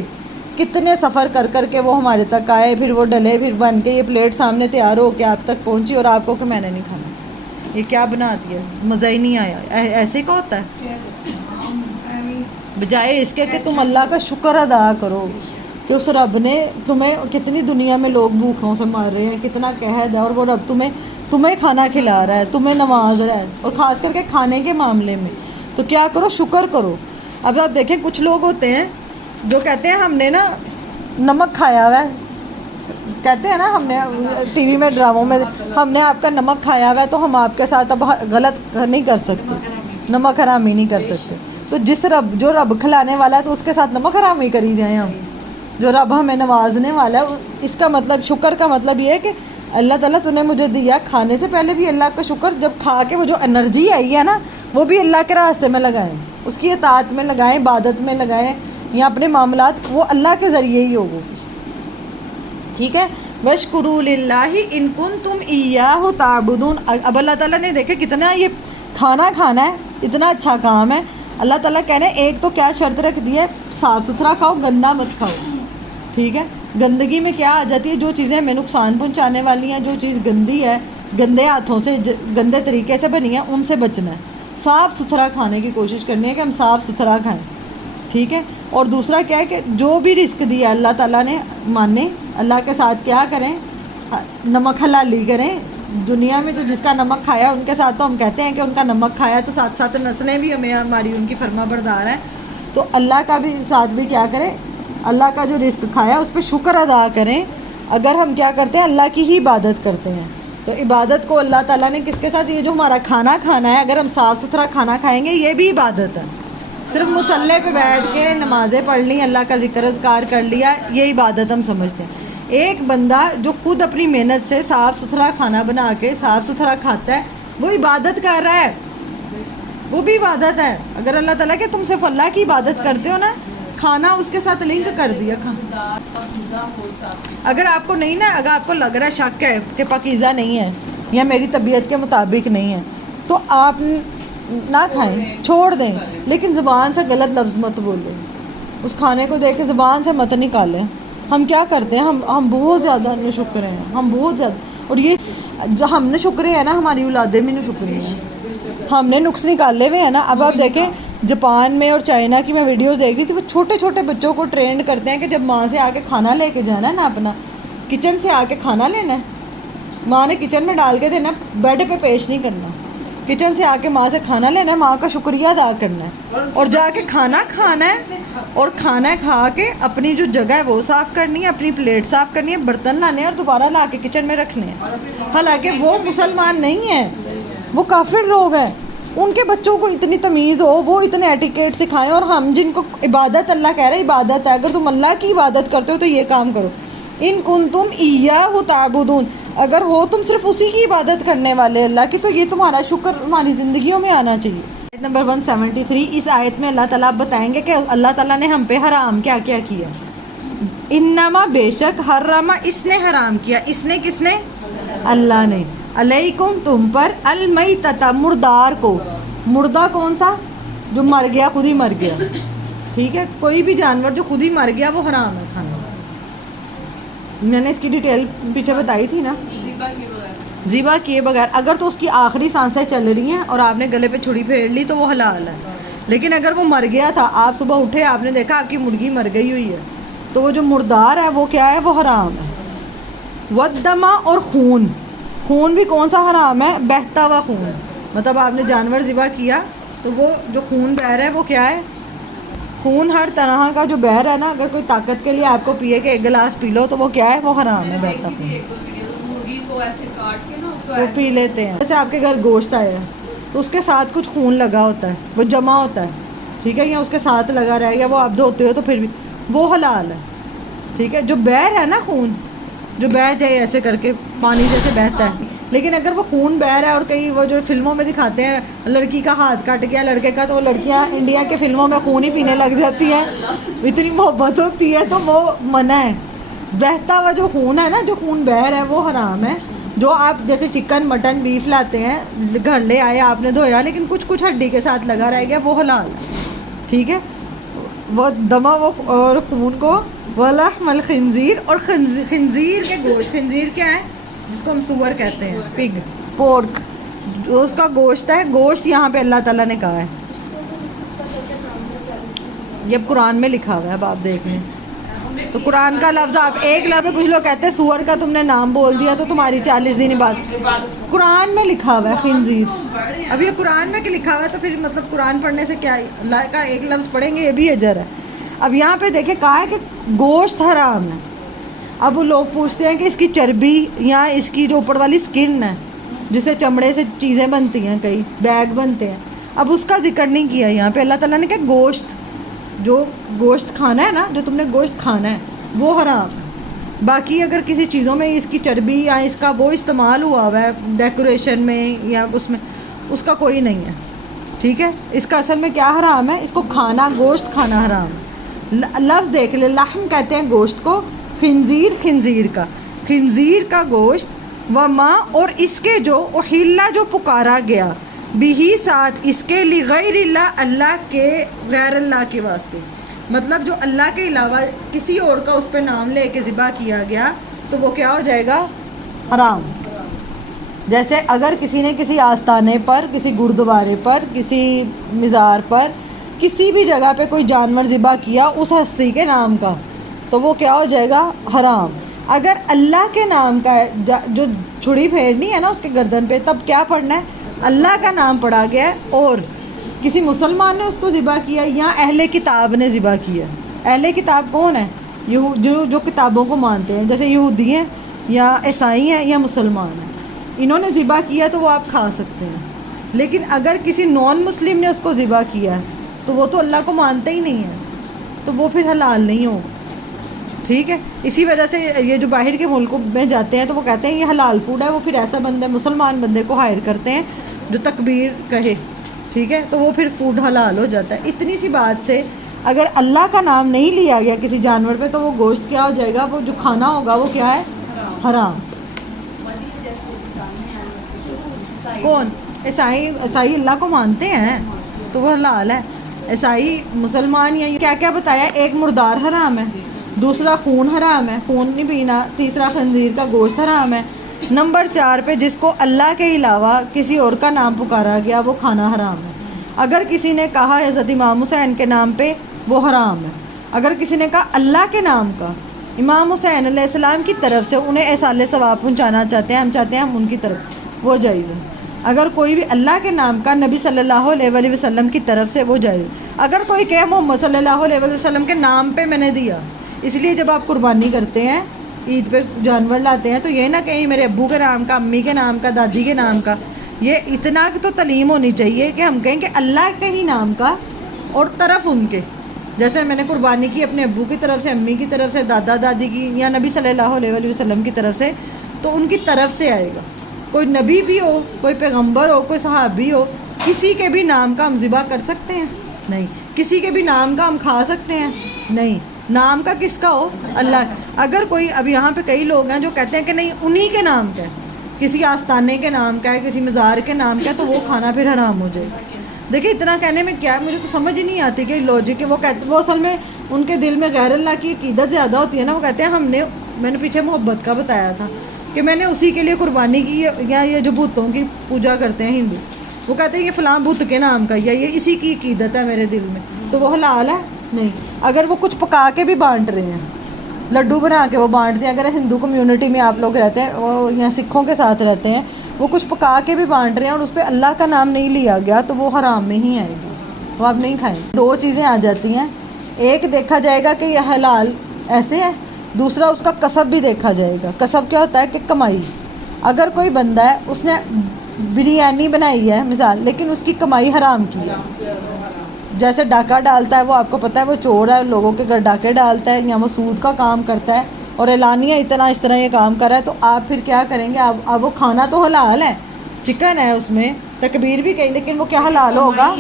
کتنے سفر کر کر کے وہ ہمارے تک آئے، پھر وہ ڈلے، پھر بن کے یہ پلیٹ سامنے تیار ہو کے آپ تک پہنچی، اور آپ کو کہ میں نے نہیں کھانا، یہ کیا بنا دیا، مزہ ہی نہیں آیا۔ ایسے کا ہوتا ہے، بجائے اس کے کہ تم اللہ کا شکر ادا کرو کہ اس رب نے تمہیں، کتنی دنیا میں لوگ بھوکوں سے مار رہے ہیں، کتنا قحط ہے، اور وہ رب تمہیں کھانا کھلا رہا ہے، تمہیں نواز رہا ہے، اور خاص کر کے کھانے کے معاملے میں تو کیا کرو، شکر کرو۔ اب آپ دیکھیں کچھ لوگ ہوتے ہیں جو کہتے ہیں ہم نے نا نمک کھایا ہوا ہے، کہتے ہیں نا ہم نے ٹی وی میں ڈراموں میں، ہم نے آپ کا نمک کھایا ہوا ہے تو ہم آپ کے ساتھ اب غلط نہیں کر سکتے، نمک حرامی نہیں کر سکتے۔ تو جو رب کھلانے والا ہے تو اس کے ساتھ نمک حرامی کری جائیں ہم، جو رب ہمیں نوازنے والا ہے۔ اس کا مطلب، شکر کا مطلب یہ ہے کہ اللہ تعالیٰ تو نے مجھے دیا، کھانے سے پہلے بھی اللہ کا شکر، جب کھا کے وہ جو انرجی آئی ہے نا وہ بھی اللہ کے راستے میں لگائیں، اس کی اطاعت میں لگائیں، عبادت میں لگائیں، یا اپنے معاملات وہ اللہ کے ذریعے ہی ہوگا، ٹھیک ہے۔ وَاشْكُرُوا لِلَّهِ إِن كُنتُمْ إِيَّاهُ تَعْبُدُونَ۔ اب اللہ تعالیٰ نے دیکھے کتنا یہ کھانا ہے، اتنا اچھا کام ہے، اللہ تعالیٰ کہنے ایک تو کیا شرط رکھ دی ہے، صاف ستھرا کھاؤ، گندا مت کھاؤ، ٹھیک ہے۔ گندگی میں کیا آ جاتی ہے، جو چیزیں ہمیں نقصان پہنچانے والی ہیں، جو چیز گندی ہے، گندے ہاتھوں سے گندے طریقے سے بنی ہے، ان سے بچنا ہے، صاف ستھرا کھانے کی کوشش کرنی ہے کہ ہم صاف ستھرا کھائیں، ٹھیک ہے۔ اور دوسرا کیا ہے کہ جو بھی رزق دیا اللہ تعالیٰ نے مانیں، اللہ کے ساتھ کیا کریں، نمک حلالی کریں۔ دنیا میں تو جس کا نمک کھایا ان کے ساتھ تو ہم کہتے ہیں کہ ان کا نمک کھایا، تو ساتھ ساتھ نسلیں بھی ہماری ان کی فرما بردار ہیں، تو اللہ کا بھی ساتھ بھی کیا کریں، اللہ کا جو رزق کھایا اس پہ شکر ادا کریں۔ اگر ہم کیا کرتے ہیں، اللہ کی ہی عبادت کرتے ہیں، تو عبادت کو اللہ تعالیٰ نے کس کے ساتھ، یہ جو ہمارا کھانا ہے، اگر ہم صاف ستھرا کھانا کھائیں گے یہ بھی عبادت ہے۔ صرف مصلے پہ بیٹھ کے نمازیں پڑھ لی، اللہ کا ذکر اذکار کر لیا، یہ عبادت ہم سمجھتے ہیں۔ ایک بندہ جو خود اپنی محنت سے صاف ستھرا کھانا بنا کے صاف ستھرا کھاتا ہے، وہ عبادت کر رہا ہے، وہ بھی عبادت ہے۔ اگر اللہ تعالیٰ کہ تم صرف اللہ کی عبادت کرتے ہو نا، کھانا اس کے ساتھ لنک کر دیا۔ اگر آپ کو نہیں نا، اگر آپ کو لگ رہا ہے، شک ہے کہ پاکیزہ نہیں ہے یا میری طبیعت کے مطابق نہیں ہے، تو آپ نہ کھائیں، چھوڑ دیں، لیکن زبان سے غلط لفظ مت بولیں، اس کھانے کو دیکھ کے زبان سے مت نکالیں۔ ہم کیا کرتے ہیں، ہم بہت زیادہ نشکر ہیں، ہم بہت زیادہ، اور یہ جو ہم نے شکرے ہیں نا، ہماری اولادیں بھی نشکرے ہیں، ہم نے نقص نکالے ہوئے ہیں نا۔ اب آپ دیکھیں جاپان میں اور چائنا کی میں ویڈیوز دیکھ رہی تھی، وہ چھوٹے چھوٹے بچوں کو ٹرینڈ کرتے ہیں کہ جب ماں سے آ کے کھانا لے کے جانا ہے نا، اپنا کچن سے آ کے کھانا لینا ہے، ماں نے کچن میں ڈال کے دینا، بیڈ پہ پیش نہیں کرنا، کچن سے آ کے ماں سے کھانا لینا ہے، ماں کا شکریہ ادا کرنا ہے، اور جا کے کھانا کھانا ہے، اور کھانا کھا کے اپنی جو جگہ ہے وہ صاف کرنی ہے، اپنی پلیٹ صاف کرنی ہے، برتن لانے ہیں اور دوبارہ لا کے کچن میں رکھنے ہیں۔ حالانکہ وہ مسلمان نہیں ہیں، وہ کافر لوگ ہیں، ان کے بچوں کو اتنی تمیز ہو، وہ اتنے ایٹیکیٹ سکھائیں، اور ہم جن کو عبادت، اللہ کہہ رہا ہے عبادت ہے، اگر تم اللہ کی عبادت کرتے ہو تو یہ کام کرو۔ ان کنتم ایاہ تعبدون، اگر ہو تم صرف اسی کی عبادت کرنے والے اللہ کی، تو یہ تمہارا شکر ہماری زندگیوں میں آنا چاہیے۔ آیت نمبر 173، اس آیت میں اللہ تعالیٰ بتائیں گے کہ اللہ تعالیٰ نے ہم پہ حرام کیا کیا کیا۔ انما بے شک، حرم اس نے حرام کیا، اس نے کس نے؟ اللہ نے، علیکم تم پر، المیتۃ مردار کو، مردہ کون سا؟ جو مر گیا، خود ہی مر گیا، ٹھیک ہے، کوئی بھی جانور جو خود ہی مر گیا وہ حرام ہے کھانا۔ میں نے اس کی ڈیٹیل پیچھے بتائی تھی نا، ذبح کیے بغیر، اگر تو اس کی آخری سانسیں چل رہی ہیں اور آپ نے گلے پہ چھری پھیر لی تو وہ حلال ہے، لیکن اگر وہ مر گیا تھا، آپ صبح اٹھے، آپ نے دیکھا آپ کی مرغی مر گئی ہوئی ہے، تو وہ جو مردار ہے وہ کیا ہے؟ وہ حرام ہے۔ والدم، اور خون، خون بھی کون سا حرام ہے؟ بہتا ہوا خون، مطلب آپ نے جانور ذبح کیا تو وہ جو خون بہ رہا ہے وہ کیا ہے؟ خون ہر طرح کا جو بہ رہا ہے نا، اگر کوئی طاقت کے لیے آپ کو پیے کہ ایک گلاس پی لو تو وہ کیا ہے؟ وہ حرام ہے، بہتا خون۔ مرغی کو ایسے کاٹ کے نا تو پی لیتے ہیں. جیسے آپ کے گھر گوشت آیا تو اس کے ساتھ کچھ خون لگا ہوتا ہے, وہ جمع ہوتا ہے, ٹھیک ہے, یا اس کے ساتھ لگا رہے گا, وہ آپ دھوتے ہو تو پھر بھی وہ حلال ہے, ٹھیک ہے. جو بہہ رہا ہے نا خون, جو بہہ جائے ایسے کر کے پانی جیسے بہتا ہے, لیکن اگر وہ خون بہہ رہا ہے اور کہیں وہ جو فلموں میں دکھاتے ہیں لڑکی کا ہاتھ کٹ گیا لڑکے کا, تو وہ لڑکیاں انڈیا کے فلموں میں خون ہی پینے لگ جاتی ہیں, اتنی محبت ہوتی ہے, تو وہ منع ہے. بہتا ہوا جو خون ہے نا, جو خون بہہ رہا ہے وہ حرام ہے. جو آپ جیسے چکن مٹن بیف لاتے ہیں, گھر لے آئے آپ نے دھویا لیکن کچھ ہڈی کے ساتھ لگا رہ گیا, وہ حلال ہے, ٹھیک ہے. وہ دما وہ اور خون کو ولحم الخنزیر, اور خنزیر کے گوشت, خنزیر کیا ہے جس کو ہم سور کہتے ہیں, پگ, پورک, جو اس کا گوشت ہے, گوشت یہاں پہ اللہ تعالیٰ نے کہا ہے, یہ اب قرآن میں لکھا ہوا ہے, اب آپ دیکھ لیں. تو قرآن کا لفظ آپ ایک لفظ, کچھ لوگ کہتے ہیں سور کا تم نے نام بول دیا تو تمہاری 40 دن بعد, قرآن میں لکھا ہوا ہے خنزیر. اب یہ قرآن میں کہ لکھا ہوا ہے تو پھر مطلب قرآن پڑھنے سے کیا, اللہ کا ایک لفظ پڑھیں گے یہ بھی اجر ہے. اب یہاں پہ دیکھیں کہا ہے کہ گوشت حرام ہے. اب وہ لوگ پوچھتے ہیں کہ اس کی چربی یا اس کی جو اوپر والی سکن ہے جس سے چمڑے سے چیزیں بنتی ہیں, کئی بیگ بنتے ہیں, اب اس کا ذکر نہیں کیا یہاں پہ. اللہ تعالیٰ نے کہا گوشت, جو گوشت کھانا ہے نا, جو تم نے گوشت کھانا ہے وہ حرام ہے. باقی اگر کسی چیزوں میں اس کی چربی یا اس کا وہ استعمال ہوا ہوا ہے ڈیکوریشن میں یا اس میں, اس کا کوئی نہیں ہے, ٹھیک ہے. اس کا اصل میں کیا حرام ہے, اس کو کھانا, گوشت کھانا حرام ہے. لفظ دیکھ لے, لحم کہتے ہیں گوشت کو, خنزیر, خنزیر کا گوشت, وما, اور اس کے جو احلہ, جو پکارا گیا, بھی ساتھ اس کے لغیر اللہ, اللہ کے غیر اللہ کے واسطے, مطلب جو اللہ کے علاوہ کسی اور کا اس پہ نام لے کے ذبح کیا گیا تو وہ کیا ہو جائے گا, حرام. جیسے اگر کسی نے کسی آستانے پر, کسی گردوارے پر, کسی مزار پر, کسی بھی جگہ پہ کوئی جانور ذبح کیا اس ہستی کے نام کا, تو وہ کیا ہو جائے گا, حرام. اگر اللہ کے نام کا ہے, جو چھڑی پھیرنی ہے نا اس کے گردن پہ, تب کیا پڑھنا ہے, اللہ کا نام پڑھا گیا ہے, اور کسی مسلمان نے اس کو ذبح کیا یا اہل کتاب نے ذبح کیا. اہل کتاب کون ہے, جو کتابوں کو مانتے ہیں, جیسے یہودی ہیں یا عیسائی ہیں یا مسلمان ہیں, انہوں نے ذبح کیا تو وہ آپ کھا سکتے ہیں. لیکن اگر کسی نان مسلم نے اس کو ذبح کیا ہے تو وہ تو اللہ کو مانتے ہی نہیں ہیں, تو وہ پھر حلال نہیں ہوگا, ٹھیک ہے. اسی وجہ سے یہ جو باہر کے ملکوں میں جاتے ہیں تو وہ کہتے ہیں یہ حلال فوڈ ہے, وہ پھر ایسا بندہ, مسلمان بندے کو ہائر کرتے ہیں جو تکبیر کہے, ٹھیک ہے, تو وہ پھر فوڈ حلال ہو جاتا ہے. اتنی سی بات سے اگر اللہ کا نام نہیں لیا گیا کسی جانور پہ تو وہ گوشت کیا ہو جائے گا, وہ جو کھانا ہوگا وہ کیا ہے, حرام. کون, عیسائی اللہ کو مانتے ہیں تو وہ حلال ہے. عیسائی, مسلمان یا کیا کیا بتایا, ایک مردار حرام ہے, دوسرا خون حرام ہے, خون نہیں پینا, تیسرا خنزیر کا گوشت حرام ہے, نمبر 4 پہ جس کو اللہ کے علاوہ کسی اور کا نام پکارا گیا وہ کھانا حرام ہے. اگر کسی نے کہا حضرت امام حسین کے نام پہ وہ حرام ہے. اگر کسی نے کہا اللہ کے نام کا, امام حسین علیہ السلام کی طرف سے انہیں ایصال ثواب پہنچانا چاہتے ہیں, ہم چاہتے ہیں ہم ان کی طرف, وہ جائز ہے. اگر کوئی بھی اللہ کے نام کا نبی صلی اللہ علیہ وآلہ وسلم کی طرف سے, وہ جائز. اگر کوئی کہے محمد صلی اللہ علیہ وآلہ وسلم کے نام پہ میں نے دیا, اس لیے جب آپ قربانی کرتے ہیں, عید پہ جانور لاتے ہیں, تو یہ نہ کہیں میرے ابو کے نام کا, امی کے نام کا, دادی کے نام کا. یہ اتنا تو تعلیم ہونی چاہیے کہ ہم کہیں کہ اللہ کے ہی نام کا اور طرف ان کے, جیسے میں نے قربانی کی اپنے ابو کی طرف سے, امی کی طرف سے, دادا دادی کی, یا نبی صلی اللہ علیہ وآلہ وسلم کی طرف سے, تو ان کی طرف سے آئے گا. کوئی نبی بھی ہو, کوئی پیغمبر ہو, کوئی صحابی ہو, کسی کے بھی نام کا ہم ذبح کر سکتے ہیں؟ نہیں. کسی کے بھی نام کا ہم کھا سکتے ہیں؟ نہیں. نام کا کس کا ہو, اللہ. اگر کوئی, اب یہاں پہ کئی لوگ ہیں جو کہتے ہیں کہ نہیں انہی کے نام کا ہے, کسی آستانے کے نام کا ہے, کسی مزار کے نام کا ہے, تو وہ کھانا پھر حرام ہو جائے. دیکھیں اتنا کہنے میں کیا ہے, مجھے تو سمجھ ہی نہیں آتی کہ لاجک. وہ اصل میں ان کے دل میں غیر اللہ کی عقیدت زیادہ ہوتی ہے نا. وہ کہتے ہیں میں نے پیچھے محبت کا بتایا تھا کہ میں نے اسی کے لیے قربانی کی, یا یہ جو بتوں کی پوجا کرتے ہیں ہندو, وہ کہتے ہیں یہ فلاں بت کے نام کا, یا یہ اسی کی عقیدت ہے میرے دل میں, تو وہ حلال ہے؟ نہیں. اگر وہ کچھ پکا کے بھی بانٹ رہے ہیں, لڈو بنا کے وہ بانٹتے ہیں, اگر ہندو کمیونٹی میں آپ لوگ رہتے ہیں, وہ یا سکھوں کے ساتھ رہتے ہیں, وہ کچھ پکا کے بھی بانٹ رہے ہیں اور اس پہ اللہ کا نام نہیں لیا گیا, تو وہ حرام میں ہی آئے گی, وہ آپ نہیں کھائیں. 2 چیزیں آ جاتی ہیں, ایک دیکھا جائے گا کہ یہ حلال ایسے ہے, دوسرا اس کا کسب بھی دیکھا جائے گا. کسب کیا ہوتا ہے کہ کمائی, اگر کوئی بندہ ہے اس نے بریانی بنائی ہے مثال، لیکن اس کی کمائی حرام کی ہے، جیسے ڈاکہ ڈالتا ہے، وہ آپ کو پتہ ہے وہ چور ہے، لوگوں کے گھر ڈاکے ڈالتا ہے، یا وہ سود کا کام کرتا ہے اور اعلانیہ اتنا اس طرح یہ کام کر رہا ہے، تو آپ پھر کیا کریں گے؟ اب وہ کھانا تو حلال ہے، چکن ہے اس میں، تکبیر بھی کہی، لیکن وہ کیا حلال ہوگا؟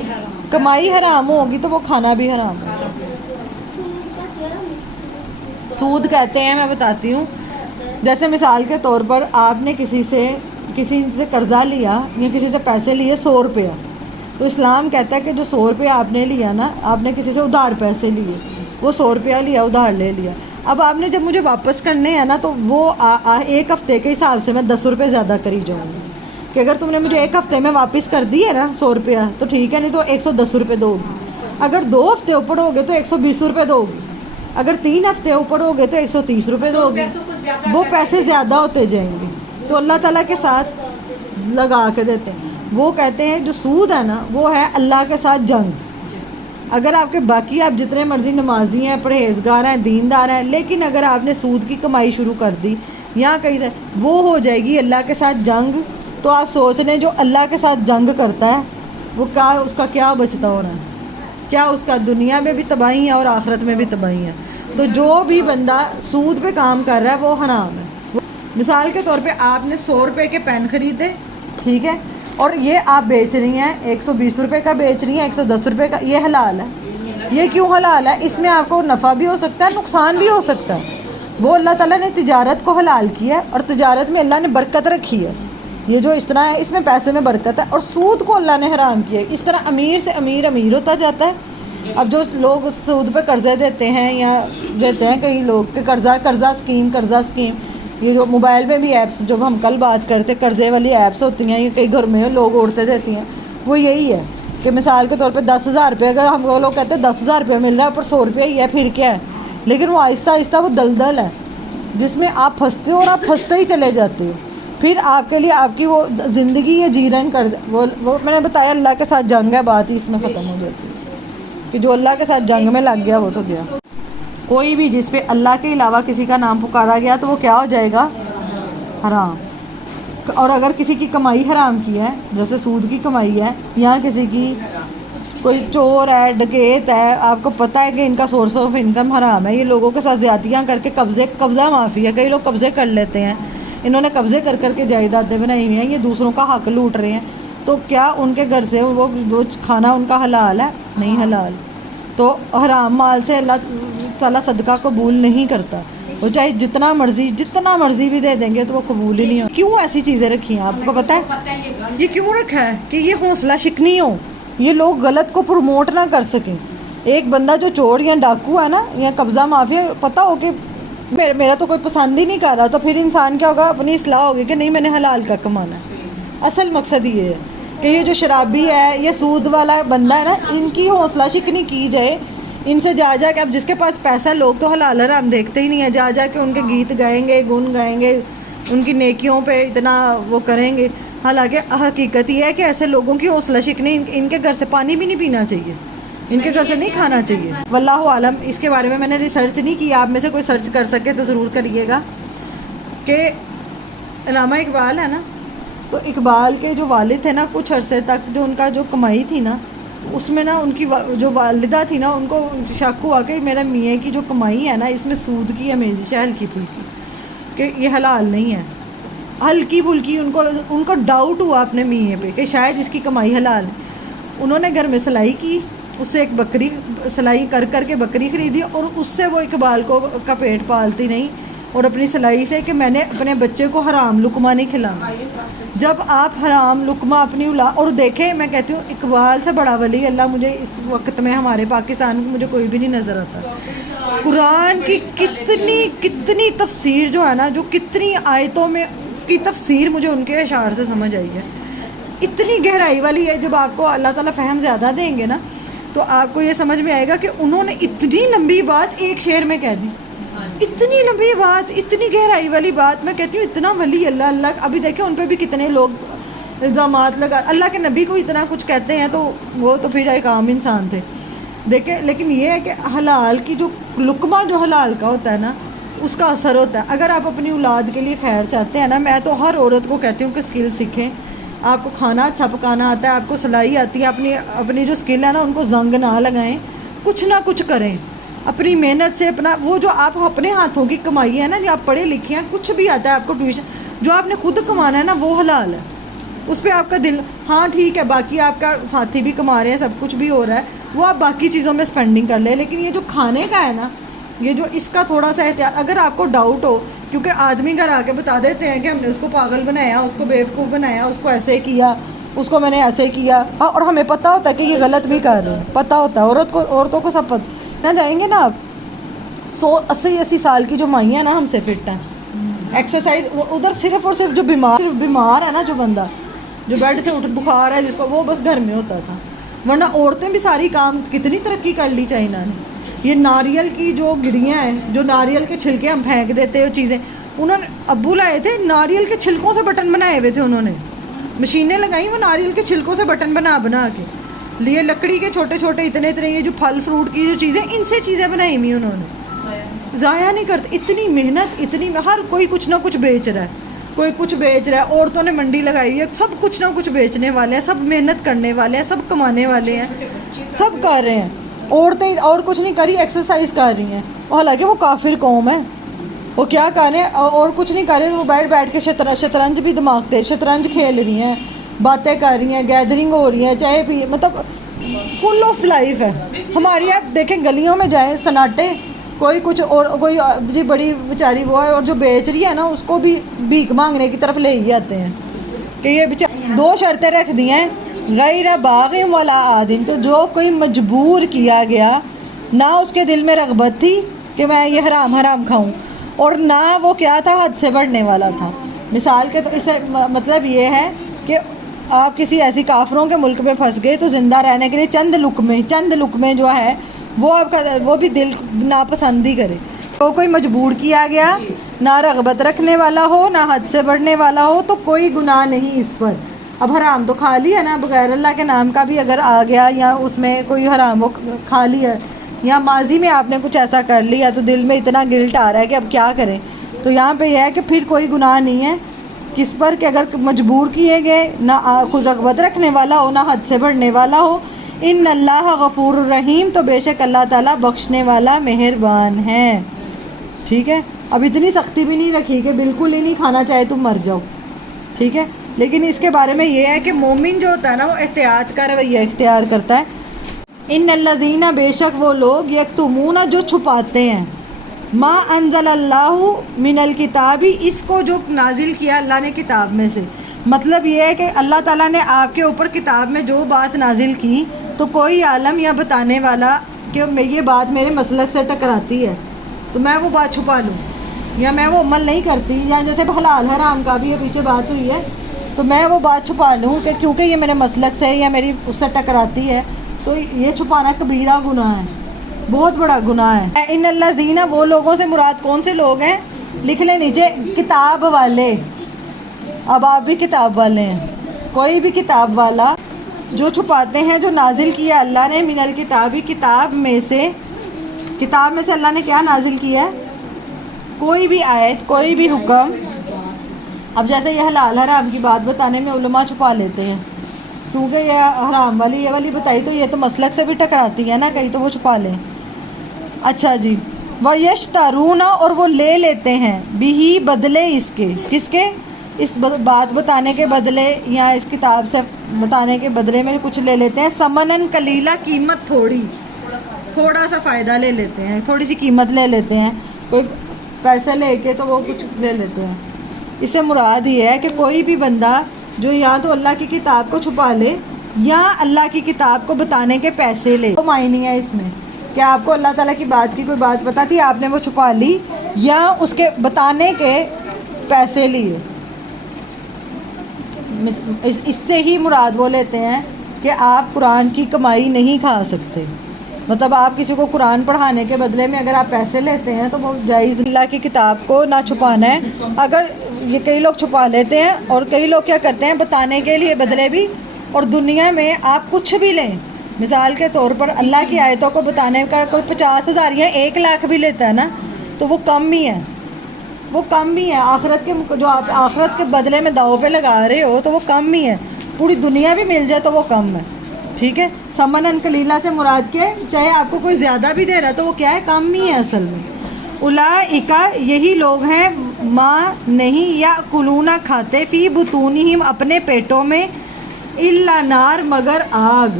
کمائی حرام ہوگی، تو وہ کھانا بھی حرام ہے۔ سود کہتے ہیں، میں بتاتی ہوں، جیسے مثال کے طور پر آپ نے کسی سے قرضہ لیا یا کسی سے پیسے لیے 100 روپیہ، تو اسلام کہتا ہے کہ جو 100 روپیہ آپ نے لیا نا، آپ نے کسی سے ادھار پیسے لیے، وہ 100 روپیہ لیا، ادھار لے لیا، اب آپ نے جب مجھے واپس کرنے ہیں نا، تو وہ ایک ہفتے کے حساب سے میں 10 روپے زیادہ کری جاؤں گی، کہ اگر تم نے مجھے ایک ہفتے میں واپس کر دی ہے نا 100 روپیہ تو ٹھیک ہے، نہیں تو 110 روپے دو گی، اگر 2 ہفتے اوپر ہو گئے تو 120 روپے دو گی، اگر 3 ہفتے اوپر ہو گئے تو 130 روپے دو گی، وہ پیسے زیادہ ہوتے جائیں گے، تو اللہ تعالیٰ کے ساتھ لگا کے دیتے ہیں۔ وہ کہتے ہیں جو سود ہے نا، وہ ہے اللہ کے ساتھ جنگ۔ اگر آپ کے باقی آپ جتنے مرضی نمازی ہیں، پرہیزگار ہیں، دیندار ہیں، لیکن اگر آپ نے سود کی کمائی شروع کر دی یا کہیں سے، وہ ہو جائے گی اللہ کے ساتھ جنگ۔ تو آپ سوچ لیں جو اللہ کے ساتھ جنگ کرتا ہے وہ کیا، اس کا کیا بچتا ہو رہا ہے، کیا اس کا دنیا میں بھی تباہی ہے اور آخرت میں بھی تباہی ہے۔ تو جو بھی بندہ سود پہ کام کر رہا ہے وہ حرام ہے۔ مثال کے طور پہ آپ نے 100 روپے کے پین خریدے، ٹھیک ہے، اور یہ آپ بیچ رہی ہیں 120 روپے کا بیچ رہی ہیں، 110 روپے کا، یہ حلال ہے۔ یہ کیوں حلال ہے؟ اس میں آپ کو نفع بھی ہو سکتا ہے، نقصان بھی ہو سکتا ہے۔ وہ اللہ تعالیٰ نے تجارت کو حلال کیا ہے، اور تجارت میں اللہ نے برکت رکھی ہے، یہ جو اس طرح ہے اس میں پیسے میں برکت ہے، اور سود کو اللہ نے حرام کیا ہے۔ اس طرح امیر سے امیر ہوتا جاتا ہے۔ اب جو لوگ سود پہ قرضے دیتے ہیں یا دیتے ہیں کئی لوگ کہ قرضہ اسکیم، یہ جو موبائل میں بھی ایپس جو ہم کل بات کرتے قرضے والی ایپس ہوتی ہیں، یہ کئی گھر میں لوگ اوڑھتے دیتی ہیں، وہ یہی ہے کہ مثال کے طور پہ 10,000 روپے، اگر ہم وہ لوگ کہتے ہیں 10,000 روپے مل رہا ہے پر 100 روپے ہی ہے، پھر کیا ہے؟ لیکن وہ آہستہ آہستہ وہ دلدل ہے جس میں آپ پھنستے ہو اور آپ پھنستے ہی چلے جاتے ہو، پھر آپ کے لیے آپ کی وہ زندگی یا جیرن کر وہ میں نے بتایا اللہ کے ساتھ جنگ ہے، بات ہی اس میں ختم ہو جاتی کہ جو اللہ کے ساتھ جنگ میں لگ گیا وہ تو گیا۔ کوئی بھی جس پہ اللہ کے علاوہ کسی کا نام پکارا گیا تو وہ کیا ہو جائے گا؟ حرام۔ اور اگر کسی کی کمائی حرام کی ہے، جیسے سود کی کمائی ہے، یا کسی کی کوئی چور ہے، ڈکیت ہے، آپ کو پتہ ہے کہ ان کا سورس آف انکم حرام ہے، یہ لوگوں کے ساتھ زیادتیاں کر کے قبضہ معافی ہے، کئی لوگ قبضے کر لیتے ہیں، انہوں نے قبضے کر کے جائیدادیں بنائی ہوئی ہیں، یہ دوسروں کا حق لوٹ رہے ہیں، تو کیا ان کے گھر سے وہ جو کھانا ان کا حلال ہے؟ نہیں حلال۔ تو حرام مال سے اللہ تعالیٰ صدقہ قبول نہیں کرتا، وہ چاہے جتنا مرضی بھی دے دیں گے تو وہ قبول ہی نہیں ہو۔ کیوں ایسی چیزیں رکھی ہیں آپ کو پتہ ہے؟ یہ کیوں رکھا ہے کہ یہ حوصلہ شکنی ہو، یہ لوگ غلط کو پروموٹ نہ کر سکیں۔ ایک بندہ جو چور یا ڈاکو ہے نا، یا قبضہ مافیا، پتہ ہو کہ میرا تو کوئی پسند ہی نہیں کر رہا، تو پھر انسان کیا ہوگا؟ اپنی اصلاح ہوگی کہ نہیں، میں نے حلال کا کمانا ہے۔ اصل مقصد یہ ہے کہ یہ جو شرابی ہے، یہ سود والا بندہ ہے نا، ان کی حوصلہ شکنی کی جائے، ان سے جا کے اب جس کے پاس پیسہ، لوگ تو حلال حرام دیکھتے ہی نہیں ہیں، جا کے ان کے گیت گائیں گے، گن گائیں گے، ان کی نیکیوں پہ اتنا وہ کریں گے، حالانکہ حقیقت یہ ہے کہ ایسے لوگوں کی حوصلہ شکنی، ان کے گھر سے پانی بھی نہیں پینا چاہیے، ان کے گھر سے نہیں کھانا چاہیے۔ واللہ عالم، اس کے بارے میں نے ریسرچ نہیں کی، آپ میں سے کوئی سرچ کر سکے تو ضرور کریے گا، کہ علامہ اقبال ہے نا، تو اقبال کے جو والد تھے نا، کچھ عرصے تک جو ان کا جو کمائی تھی نا، اس میں نا ان کی جو والدہ تھی نا، ان کو شک ہوا کہ میرے میاں کی جو کمائی ہے نا، اس میں سود کی آمیزش ہے ہلکی پھلکی، کہ یہ حلال نہیں ہے، ہلکی پھلکی ان کو ڈاؤٹ ہوا اپنے میاں پہ کہ شاید اس کی کمائی حلال ہے۔ انہوں نے گھر میں سلائی کی، اس سے ایک بکری سلائی کر کے بکری خریدی، اور اس سے وہ اقبال کا پیٹ پالتی نہیں، اور اپنی سلائی سے کہ میں نے اپنے بچے کو حرام لقمہ نہیں کھلانا۔ جب آپ حرام لقمہ اپنی اور دیکھیں، میں کہتی ہوں اقبال سے بڑا ولی اللہ مجھے اس وقت میں ہمارے پاکستان میں مجھے کوئی بھی نہیں نظر آتا۔ قرآن کی کتنی تفسیر جو ہے نا، جو کتنی آیتوں میں کی تفسیر مجھے ان کے اشعار سے سمجھ آئی ہے، اتنی گہرائی والی ہے۔ جب آپ کو اللہ تعالیٰ فہم زیادہ دیں گے نا، تو آپ کو یہ سمجھ میں آئے گا کہ انہوں نے اتنی لمبی بات ایک شعر میں کہہ دی، اتنی لمبی بات، اتنی گہرائی والی بات۔ میں کہتی ہوں اتنا ولی اللہ، ابھی دیکھیں ان پہ بھی کتنے لوگ الزامات لگا، اللہ کے نبی کو اتنا کچھ کہتے ہیں، تو وہ تو پھر ایک عام انسان تھے، دیکھیں۔ لیکن یہ ہے کہ حلال کی جو لقمہ جو حلال کا ہوتا ہے نا، اس کا اثر ہوتا ہے. اگر آپ اپنی اولاد کے لیے خیر چاہتے ہیں نا، میں تو ہر عورت کو کہتی ہوں کہ اسکل سیکھیں. آپ کو کھانا اچھا پکانا آتا ہے، آپ کو سلائی آتی ہے، اپنی جو اسکل ہے نا ان کو زنگ نہ لگائیں، کچھ نہ کچھ کریں اپنی محنت سے. اپنا وہ جو آپ اپنے ہاتھوں کی کمائی ہے نا، جو آپ پڑھے لکھے ہیں، کچھ بھی آتا ہے آپ کو ٹیوشن، جو آپ نے خود کمانا ہے نا وہ حلال ہے. اس پہ آپ کا دل، ہاں ٹھیک ہے باقی آپ کا ساتھی بھی کما رہے ہیں، سب کچھ بھی ہو رہا ہے، وہ آپ باقی چیزوں میں اسپینڈنگ کر لیں. لیکن یہ جو کھانے کا ہے نا، یہ جو اس کا تھوڑا سا احتیاط. اگر آپ کو ڈاؤٹ ہو، کیونکہ آدمی گھر آ کے بتا دیتے ہیں کہ ہم نے اس کو پاگل بنایا، اس کو بیوقوف بنایا، اس کو ایسے کیا، اس کو میں نے ایسے کیا، اور ہمیں پتہ ہوتا ہے کہ یہ غلط بھی کر رہے ہیں، پتہ ہوتا ہے. عورتوں کو سب پتہ. نہ جائیں گے نا آپ 180 سال کی جو مائیں ہیں نا ہم سے فٹ ہیں، ایکسرسائز. ادھر صرف اور صرف جو بیمار ہے نا، جو بندہ جو بیڈ سے اٹھ بخار ہے جس کو، وہ بس گھر میں ہوتا تھا. ورنہ عورتیں بھی ساری کام، کتنی ترقی کر لی چائنا نے. یہ ناریل کی جو گڑیاں ہیں، جو ناریل کے چھلکے ہم پھینک دیتے ہیں چیزیں، انہوں نے ابو لائے تھے ناریل کے چھلکوں سے بٹن بنائے ہوئے تھے. انہوں نے مشینیں لگائیں وہ ناریل کے چھلکوں سے بٹن بنا کے لیے. لکڑی کے چھوٹے چھوٹے اتنے یہ جو پھل فروٹ کی جو چیزیں، ان سے چیزیں بنائی ہوئی انہوں نے. ضائع نہیں کرتے. اتنی محنت، ہر کوئی کچھ نہ کچھ بیچ رہا ہے، کوئی کچھ بیچ رہا ہے. عورتوں نے منڈی لگائی ہوئی ہے، سب کچھ نہ کچھ بیچنے والے ہیں، سب محنت کرنے والے ہیں، سب کمانے والے ہیں، سب کر رہے ہیں. عورتیں اور کچھ نہیں کری، ایکسرسائز کر رہی ہیں. اور حالانکہ وہ کافر قوم ہے، وہ کیا کر رہے ہیں اور کچھ نہیں کر رہے. وہ بیٹھ کے شطرنج بھی دماغتے، شطرنج کھیل رہی ہیں، باتیں کر رہی ہیں، گیدرنگ ہو رہی ہیں، چائے پی، مطلب فل آف لائف ہے. ہماری آپ دیکھیں گلیوں میں جائیں سناٹے، کوئی کچھ، اور کوئی جی بڑی بیچاری وہ ہے، اور جو بیچ رہی ہے نا اس کو بھی بھیک مانگنے کی طرف لے ہی آتے ہیں کہ یہ بیچارے. 2 شرطیں رکھ دی ہیں، غیر باغ ولا عادٍ، تو جو کوئی مجبور کیا گیا، نہ اس کے دل میں رغبت تھی کہ میں یہ حرام کھاؤں، اور نہ وہ کیا تھا، حد سے بڑھنے والا تھا. مثال کے تو اس سے مطلب یہ ہے کہ آپ کسی ایسی کافروں کے ملک میں پھنس گئے تو زندہ رہنے کے لیے چند لقمے جو ہے وہ آپ کا، وہ بھی دل ناپسندی کرے. تو کوئی مجبور کیا گیا، نہ رغبت رکھنے والا ہو، نہ حد سے بڑھنے والا ہو، تو کوئی گناہ نہیں اس پر. اب حرام تو کھا لیا نا، بغیر اللہ کے نام کا بھی اگر آ گیا، یا اس میں کوئی حرام وہ کھا لیا، یا ماضی میں آپ نے کچھ ایسا کر لیا تو دل میں اتنا گلٹ آ رہا ہے کہ اب کیا کریں. تو یہاں پہ یہ ہے کہ پھر کوئی گناہ نہیں ہے کس پر، کہ اگر مجبور کیے گئے، نہ خود رغبت رکھنے والا ہو، نہ حد سے بڑھنے والا ہو. ان اللہ غفور الرحیم، تو بے شک اللہ تعالیٰ بخشنے والا مہربان ہے. ٹھیک ہے. اب اتنی سختی بھی نہیں رکھی کہ بالکل ہی نہیں کھانا چاہے تم مر جاؤ. ٹھیک ہے. لیکن اس کے بارے میں یہ ہے کہ مومن جو ہوتا ہے نا وہ احتیاط کا رویہ اختیار کرتا ہے. ان الذین، بے شک وہ لوگ، یکتمون، جو چھپاتے ہیں، ما انزل اللہ من الکتاب، اس کو جو نازل کیا اللہ نے کتاب میں سے. مطلب یہ ہے کہ اللہ تعالیٰ نے آپ کے اوپر کتاب میں جو بات نازل کی، تو کوئی عالم یا بتانے والا کہ یہ بات میرے مسلک سے ٹکراتی ہے تو میں وہ بات چھپا لوں، یا میں وہ عمل نہیں کرتی، یا جیسے حلال حرام کا بھی یہ پیچھے بات ہوئی ہے، تو میں وہ بات چھپا لوں کہ کیونکہ یہ میرے مسلک سے یا میری اس سے ٹکراتی ہے. تو یہ چھپانا کبیرہ گناہ ہے، بہت بڑا گناہ ہے. ان الذین، وہ لوگوں سے مراد کون سے لوگ ہیں؟ لکھ لیں نیچے، کتاب والے. اب آپ بھی کتاب والے ہیں. کوئی بھی کتاب والا جو چھپاتے ہیں جو نازل کیا اللہ نے، من الکتاب، کتاب میں سے اللہ نے کیا نازل کیا ہے؟ کوئی بھی آیت، کوئی بھی حکم. اب جیسے یہ حلال حرام کی بات بتانے میں علماء چھپا لیتے ہیں، کیونکہ یہ حرام والی یہ والی بتائی تو یہ تو مسلک سے بھی ٹکراتی ہے نا کہیں، تو وہ چھپا لیں. اچھا جی. وَيَشْتَرُونَ، اور وہ لے لیتے ہیں، بِهِ، بدلے اس کے، کس کے؟ اس بات بتانے کے بدلے، یا اس کتاب سے بتانے کے بدلے میں کچھ لے لیتے ہیں. ثمناً قلیلا، قیمت تھوڑا سا فائدہ لے لیتے ہیں، تھوڑی سی قیمت لے لیتے ہیں. کوئی پیسے لے کے تو وہ کچھ لے لیتے ہیں. اس سے مراد یہ ہے کہ کوئی بھی بندہ جو یا تو اللہ کی کتاب کو چھپا لے، یا اللہ کی کتاب کو بتانے کے پیسے لے. وہ معنی ہے اس میں کہ آپ کو اللہ تعالیٰ کی بات کی کوئی بات پتہ تھی، آپ نے وہ چھپا لی، یا اس کے بتانے کے پیسے لیے. اس سے ہی مراد وہ لیتے ہیں کہ آپ قرآن کی کمائی نہیں کھا سکتے. مطلب آپ کسی کو قرآن پڑھانے کے بدلے میں اگر آپ پیسے لیتے ہیں تو وہ جائز. اللہ کی کتاب کو نہ چھپانا ہے. اگر یہ کئی لوگ چھپا لیتے ہیں، اور کئی لوگ کیا کرتے ہیں بتانے کے لیے بدلے بھی، اور دنیا میں آپ کچھ بھی لیں. مثال کے طور پر اللہ کی آیتوں کو بتانے کا کوئی 50,000 یا 1 لاکھ بھی لیتا ہے نا، تو وہ کم ہی ہے، وہ کم ہی ہے آخرت کے جو آپ آخرت کے بدلے میں داؤ پہ لگا رہے ہو تو وہ کم ہی ہے، پوری دنیا بھی مل جائے تو وہ کم ہے، ٹھیک ہے۔ سمنن قلیلا سے مراد کے چاہے آپ کو کوئی زیادہ بھی دے رہا ہے تو وہ کیا ہے، کم ہی ہے اصل میں۔ اولئک یہی لوگ ہیں ماں نہیں یا کلونا کھاتے فی بطونہم اپنے پیٹوں میں الا نار مگر آگ،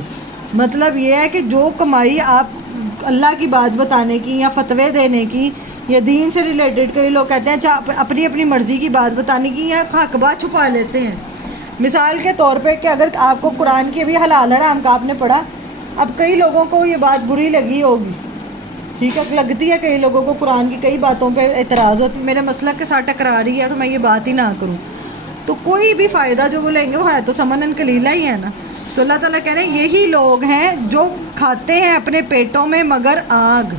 مطلب یہ ہے کہ جو کمائی آپ اللہ کی بات بتانے کی یا فتوے دینے کی یا دین سے ریلیٹڈ، کئی لوگ کہتے ہیں اپنی اپنی مرضی کی بات بتانے کی یا حق بات چھپا لیتے ہیں۔ مثال کے طور پہ کہ اگر آپ کو قرآن کی بھی حلال حرام کا آپ نے پڑھا، اب کئی لوگوں کو یہ بات بری لگی ہوگی، ٹھیک ہے، لگتی ہے کئی لوگوں کو قرآن کی کئی باتوں پہ اعتراض ہوتا ہے، میرے مسلک کے ساتھ ٹکرا رہی ہے تو میں یہ بات ہی نہ کروں، تو کوئی بھی فائدہ جو وہ لیں گے وہ ہے تو سمنن قلیلہ ہی ہے نا۔ تو اللہ تعالیٰ کہہ رہے ہیں یہی لوگ ہیں جو کھاتے ہیں اپنے پیٹوں میں مگر آگ،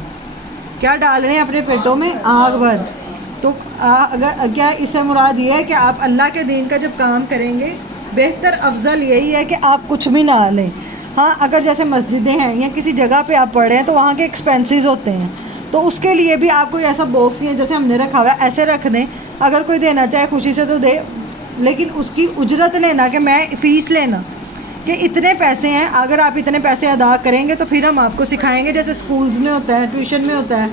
کیا ڈال رہے ہیں اپنے پیٹوں میں، آگ بھر۔ تو اگر کیا اس سے مراد یہ ہے کہ آپ اللہ کے دین کا جب کام کریں گے بہتر افضل یہی ہے کہ آپ کچھ بھی نہ لیں۔ ہاں اگر جیسے مسجدیں ہیں یا کسی جگہ پہ آپ پڑھ رہے ہیں تو وہاں کے ایکسپینسز ہوتے ہیں، تو اس کے لیے بھی آپ کوئی ایسا باکس نہیں ہے جیسے ہم نے رکھا ہوا ہے ایسے رکھ دیں، اگر کوئی دینا چاہے خوشی سے تو دے، لیکن اس کی اجرت لینا کہ میں فیس لینا کہ اتنے پیسے ہیں، اگر آپ اتنے پیسے ادا کریں گے تو پھر ہم آپ کو سکھائیں گے، جیسے سکولز میں ہوتا ہے، ٹیوشن میں ہوتا ہے،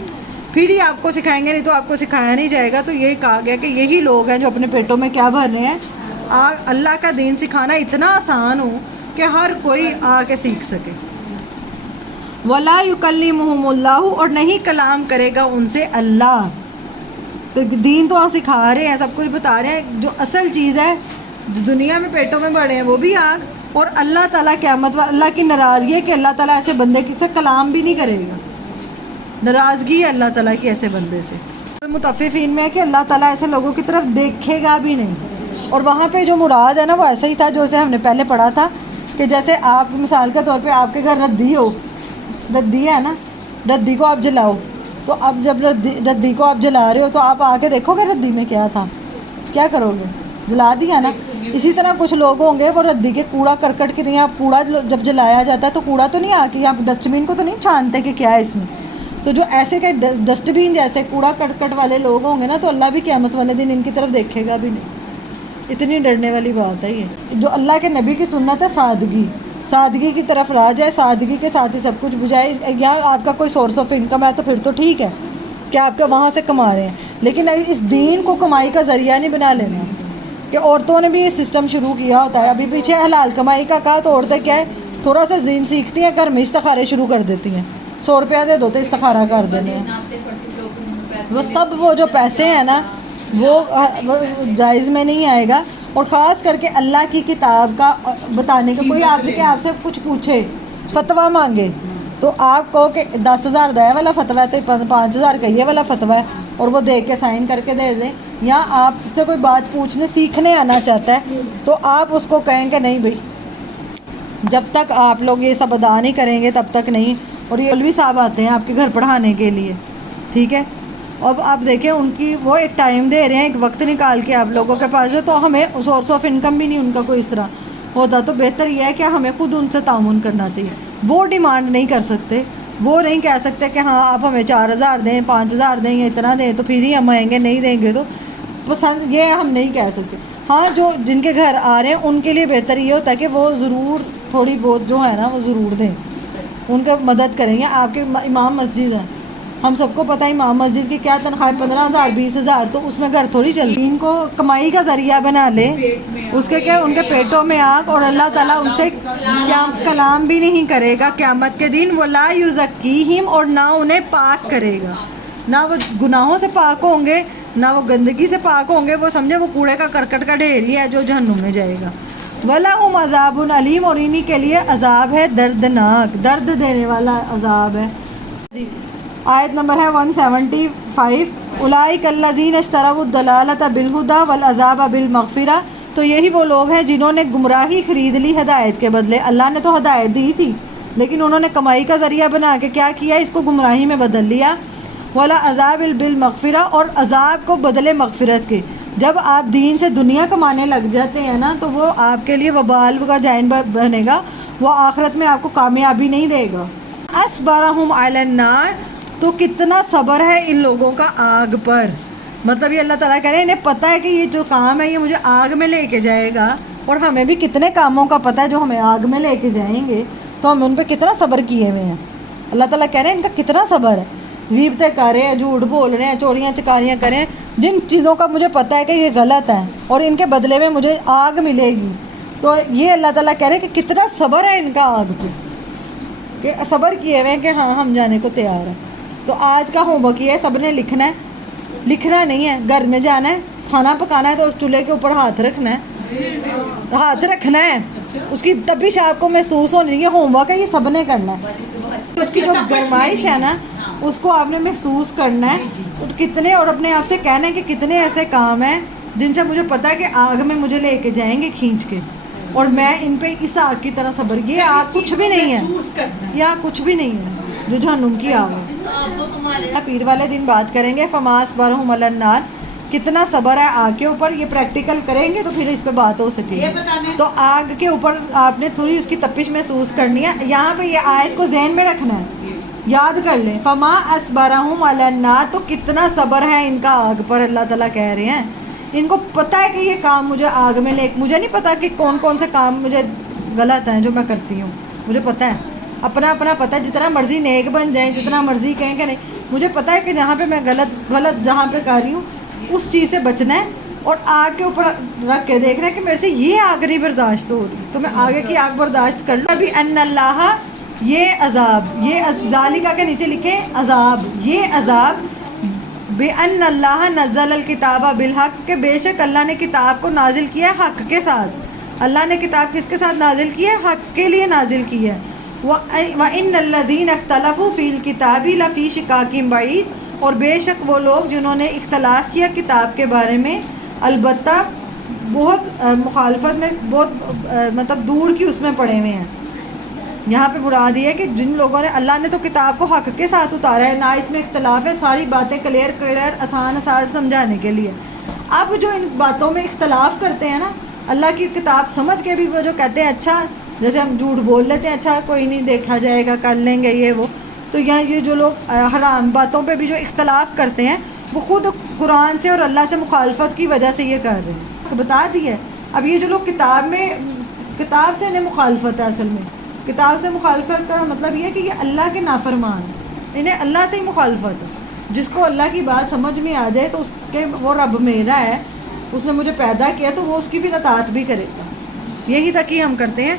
پھر ہی آپ کو سکھائیں گے، نہیں تو آپ کو سکھایا نہیں جائے گا۔ تو یہی کہا گیا کہ یہی لوگ ہیں جو اپنے پیٹوں میں کیا بھر رہے ہیں، اللہ کا دین سکھانا اتنا آسان ہو کہ ہر کوئی آ کے سیکھ سکے۔ وَلَا يُكَلِّمُهُمُ اللَّهُ اور نہیں کلام کرے گا ان سے اللہ، تو دین تو آپ سکھا رہے ہیں، سب کچھ بتا رہے ہیں، جو اصل چیز ہے جو دنیا میں پیٹوں میں بڑھے ہیں وہ بھی آگ، اور اللہ تعالیٰ قیامت اللہ کی ناراضگی ہے کہ اللہ تعالیٰ ایسے بندے سے کلام بھی نہیں کرے گا، ناراضگی ہے اللہ تعالیٰ کی ایسے بندے سے۔ متففین میں ہے کہ اللہ تعالیٰ ایسے لوگوں کی طرف دیکھے گا بھی نہیں، اور وہاں پہ جو مراد ہے نا وہ ایسا ہی تھا جیسے ہم نے پہلے پڑھا تھا کہ جیسے آپ مثال کے طور پہ آپ کے گھر ردی ہو، ردی ہے نا، ردی کو آپ جلاؤ، تو اب جب ردی کو آپ جلا رہے ہو تو آپ آ کے دیکھو گے ردی میں کیا تھا، کیا کرو گے، جلا دیا نا۔ اسی طرح کچھ لوگ ہوں گے وہ ردی کے کوڑا کرکٹ کے دیا، کوڑا جب جلایا جاتا ہے تو کوڑا تو نہیں آ کے یہاں ڈسٹ بین کو تو نہیں چھانتے کہ کیا ہے اس میں، تو جو ایسے کہ ڈسٹ بین جیسے کوڑا کرکٹ والے لوگ ہوں گے نا تو اللہ بھی قیامت والے دن ان کی طرف دیکھے گا بھی نہیں، اتنی ڈرنے والی بات ہے یہ۔ جو اللہ کے نبی کی سنت ہے سادگی، سادگی کی طرف راہ جائے، سادگی کے ساتھ ہی سب کچھ بجائے، یا آپ کا کوئی سورس آف انکم ہے تو پھر تو ٹھیک ہے کہ آپ کا وہاں سے کما رہے ہیں، لیکن اس دین کو کمائی کا ذریعہ نہیں بنا لینا، کہ عورتوں نے بھی یہ سسٹم شروع کیا ہوتا ہے، ابھی پیچھے حلال کمائی کا کہا تو عورتیں کیا ہے تھوڑا سا دین سیکھتی ہیں، گھر میں استخارے شروع کر دیتی ہیں، 100 روپیہ دے دو تو استخارہ کر دینے ہیں، وہ سب وہ جو پیسے ہیں نا وہ جائز میں نہیں آئے گا۔ اور خاص کر کے اللہ کی کتاب کا بتانے کا، کوئی آپ سے کچھ پوچھے فتویٰ مانگے تو آپ کہو کہ 10,000 دا والا فتویٰ ہے تو 5,000 کا یہ والا فتویٰ ہے، اور وہ دے کے سائن کر کے دے دیں، یا آپ سے کوئی بات پوچھنے سیکھنے آنا چاہتا ہے تو آپ اس کو کہیں کہ نہیں بھائی جب تک آپ لوگ یہ سب ادا نہیں کریں گے تب تک نہیں۔ اور یہ مولوی صاحب آتے ہیں آپ کے گھر پڑھانے کے لیے، ٹھیک ہے، اب آپ دیکھیں ان کی وہ ایک ٹائم دے رہے ہیں، ایک وقت نکال کے آپ لوگوں کے پاس، تو ہمیں سورس آف انکم بھی نہیں ان کا کوئی اس طرح ہوتا، تو بہتر یہ ہے کہ ہمیں خود ان سے تعاون کرنا چاہیے۔ وہ ڈیمانڈ نہیں کر سکتے، وہ نہیں کہہ سکتے کہ ہاں آپ ہمیں 4,000 دیں، 5,000 دیں یا اتنا دیں تو پھر ہی ہم آئیں گے، نہیں دیں گے تو پسند، یہ ہم نہیں کہہ سکتے۔ ہاں جو جن کے گھر آ رہے ہیں ان کے لیے بہتر یہ ہوتا ہے کہ وہ ضرور تھوڑی بہت جو ہے نا وہ ضرور دیں، ان کا مدد کریں گے۔ آپ کے امام مسجد ہیں، ہم سب کو پتہ ہے امام مسجد کی کیا تنخواہ 15,000 20,000، تو اس میں گھر تھوڑی چلتی، ان کو کمائی کا ذریعہ بنا لے، اس کے کیا ان کے پیٹوں میں آگ، اور اللہ تعالیٰ ان سے کلام بھی نہیں کرے گا قیامت کے دن، وَلَا يُزَكِّيهِمْ اور نہ انہیں پاک کرے گا، نہ وہ گناہوں سے پاک ہوں گے نہ وہ گندگی سے پاک ہوں گے، وہ سمجھے وہ کوڑے کا کرکٹ کا ڈھیر ہی ہے جو جہنم میں جائے گا۔ وَلَهُمْ عَذَابٌ عَلِيمٌ اور انہی کے لیے عذاب ہے دردناک، درد دینے والا عذاب ہے۔ جی آیت نمبر ہے 175، اولئک الذین اشتروا الضلالۃ بالہدی والعذاب بالمغفرہ، تو یہی وہ لوگ ہیں جنہوں نے گمراہی خرید لی ہدایت کے بدلے۔ اللہ نے تو ہدایت دی تھی لیکن انہوں نے کمائی کا ذریعہ بنا کے کیا کیا، اس کو گمراہی میں بدل لیا۔ والعذاب بالمغفرہ اور عذاب کو بدلے مغفرت کے، جب آپ دین سے دنیا کمانے لگ جاتے ہیں نا تو وہ آپ کے لیے وبال کا جائن بنے گا، وہ آخرت میں آپ کو کامیابی نہیں دے گا۔ اصبرہم علی النار تو کتنا صبر ہے ان لوگوں کا آگ پر. مطلب یہ اللہ تعالیٰ کہہ رہے ہیں انہیں پتہ ہے کہ یہ جو کام ہے یہ مجھے آگ میں لے کے جائے گا، اور ہمیں بھی کتنے کاموں کا پتہ ہے جو ہمیں آگ میں لے کے جائیں گے، تو ہم ان پہ کتنا صبر کیے ہوئے ہیں. اللہ تعالیٰ کہہ رہے ہیں ان کا کتنا صبر ہے. غیبتیں کر رہے ہیں، جھوٹ بول رہے ہیں، چوریاں چکاریاں کریں، جن چیزوں کا مجھے پتہ ہے کہ یہ غلط ہے اور ان کے بدلے میں مجھے آگ ملے گی. تو یہ اللہ تعالیٰ کہہ رہے ہیں کہ کتنا صبر ہے ان کا آگ پہ، کہ صبر کیے ہوئے ہیں کہ ہاں ہم جانے کو تیار ہیں. تو آج کا ہوم ورک یہ ہے، سب نے لکھنا ہے، لکھنا نہیں ہے، گھر میں جانا ہے، کھانا پکانا ہے تو چولہے کے اوپر ہاتھ رکھنا ہے، ہاتھ رکھنا ہے، اس کی تپش آپ کو محسوس ہونی چاہیے. ہوم ورک ہے یہ سب نے کرنا ہے. اس کی جو گرمائش ہے نا اس کو آپ نے محسوس کرنا ہے. تو کتنے، اور اپنے آپ سے کہنا ہے کہ کتنے ایسے کام ہیں جن سے مجھے پتہ ہے کہ آگ میں مجھے لے کے جائیں گے کھینچ کے، اور میں ان پہ اس آگ کی طرح صبر. یہ آگ کچھ بھی نہیں ہے، یہ آگ کچھ بھی نہیں ہے جو جہنم کی آگ ہے. پیر والے دن بات کریں گے فماس برہم علی النار، کتنا صبر ہے آگ کے اوپر. یہ پریکٹیکل کریں گے تو پھر اس پہ بات ہو سکے گی. تو آگ کے اوپر آپ نے تھوڑی اس کی تپش محسوس کرنی ہے. یہاں پہ یہ آیت کو ذہن میں رکھنا ہے، یاد کر لیں. فما اصبرہم علی النار، تو کتنا صبر ہے ان کا آگ پر. اللہ تعالیٰ کہہ رہے ہیں ان کو پتہ ہے کہ یہ کام مجھے آگ میں لے، مجھے نہیں پتہ کہ کون کون سے کام مجھے غلط ہیں جو میں کرتی ہوں، مجھے پتہ ہے، اپنا اپنا پتہ ہے. جتنا مرضی نیک بن جائیں، جتنا مرضی کہیں کہ نہیں، مجھے پتہ ہے کہ جہاں پہ میں غلط جہاں پہ کر رہی ہوں اس چیز سے بچنا ہے، اور آگ کے اوپر رکھ کے دیکھ رہے ہیں کہ میرے سے یہ آگ نہیں برداشت ہو رہی، تو میں آگے کی آگ برداشت کر لوں. ابھی ان اللہ، یہ عذاب، یہ ذالکہ کے نیچے لکھے عذاب، یہ عذاب بِأَنَّ اللَّهَ نَزَّلَ الْكِتَابَ بِالْحَقِّ، کہ بے شک اللہ نے کتاب کو نازل کیا ہے حق کے ساتھ. اللہ نے کتاب کس کے ساتھ نازل کی ہے؟ حق کے لیے نازل کی ہے. وَإِنَّ الَّذِينَ اخْتَلَفُوا فِي الْكِتَابِ لَفِي شِقَاقٍ بَعِيدٍ، اور بے شک وہ لوگ جنہوں نے اختلاف کیا کتاب کے بارے میں، البتہ بہت مخالفت میں، بہت مطلب دور کی اس میں پڑے ہوئے ہیں. یہاں پہ مراد یہ ہے کہ جن لوگوں نے، اللہ نے تو کتاب کو حق کے ساتھ اتارا ہے، نہ اس میں اختلاف ہے، ساری باتیں کلیئر آسان سمجھانے کے لیے. اب جو ان باتوں میں اختلاف کرتے ہیں نا، اللہ کی کتاب سمجھ کے بھی وہ جو کہتے ہیں اچھا، جیسے ہم جھوٹ بول لیتے ہیں، اچھا کوئی نہیں دیکھا جائے گا، کر لیں گے یہ وہ. تو یہاں یہ جو لوگ حرام باتوں پہ بھی جو اختلاف کرتے ہیں وہ خود قرآن سے اور اللہ سے مخالفت کی وجہ سے یہ کر رہے ہیں. تو بتا دیا. اب یہ جو لوگ کتاب سے انہیں مخالفت ہے، اصل میں کتاب سے مخالفت کا مطلب یہ ہے کہ یہ اللہ کے نافرمان، انہیں اللہ سے ہی مخالفت ہے. جس کو اللہ کی بات سمجھ میں آ جائے تو اس کے وہ رب میرا ہے، اس نے مجھے پیدا کیا تو وہ اس کی بھی اطاعت بھی کرے گا. یہی تک ہی ہم کرتے ہیں.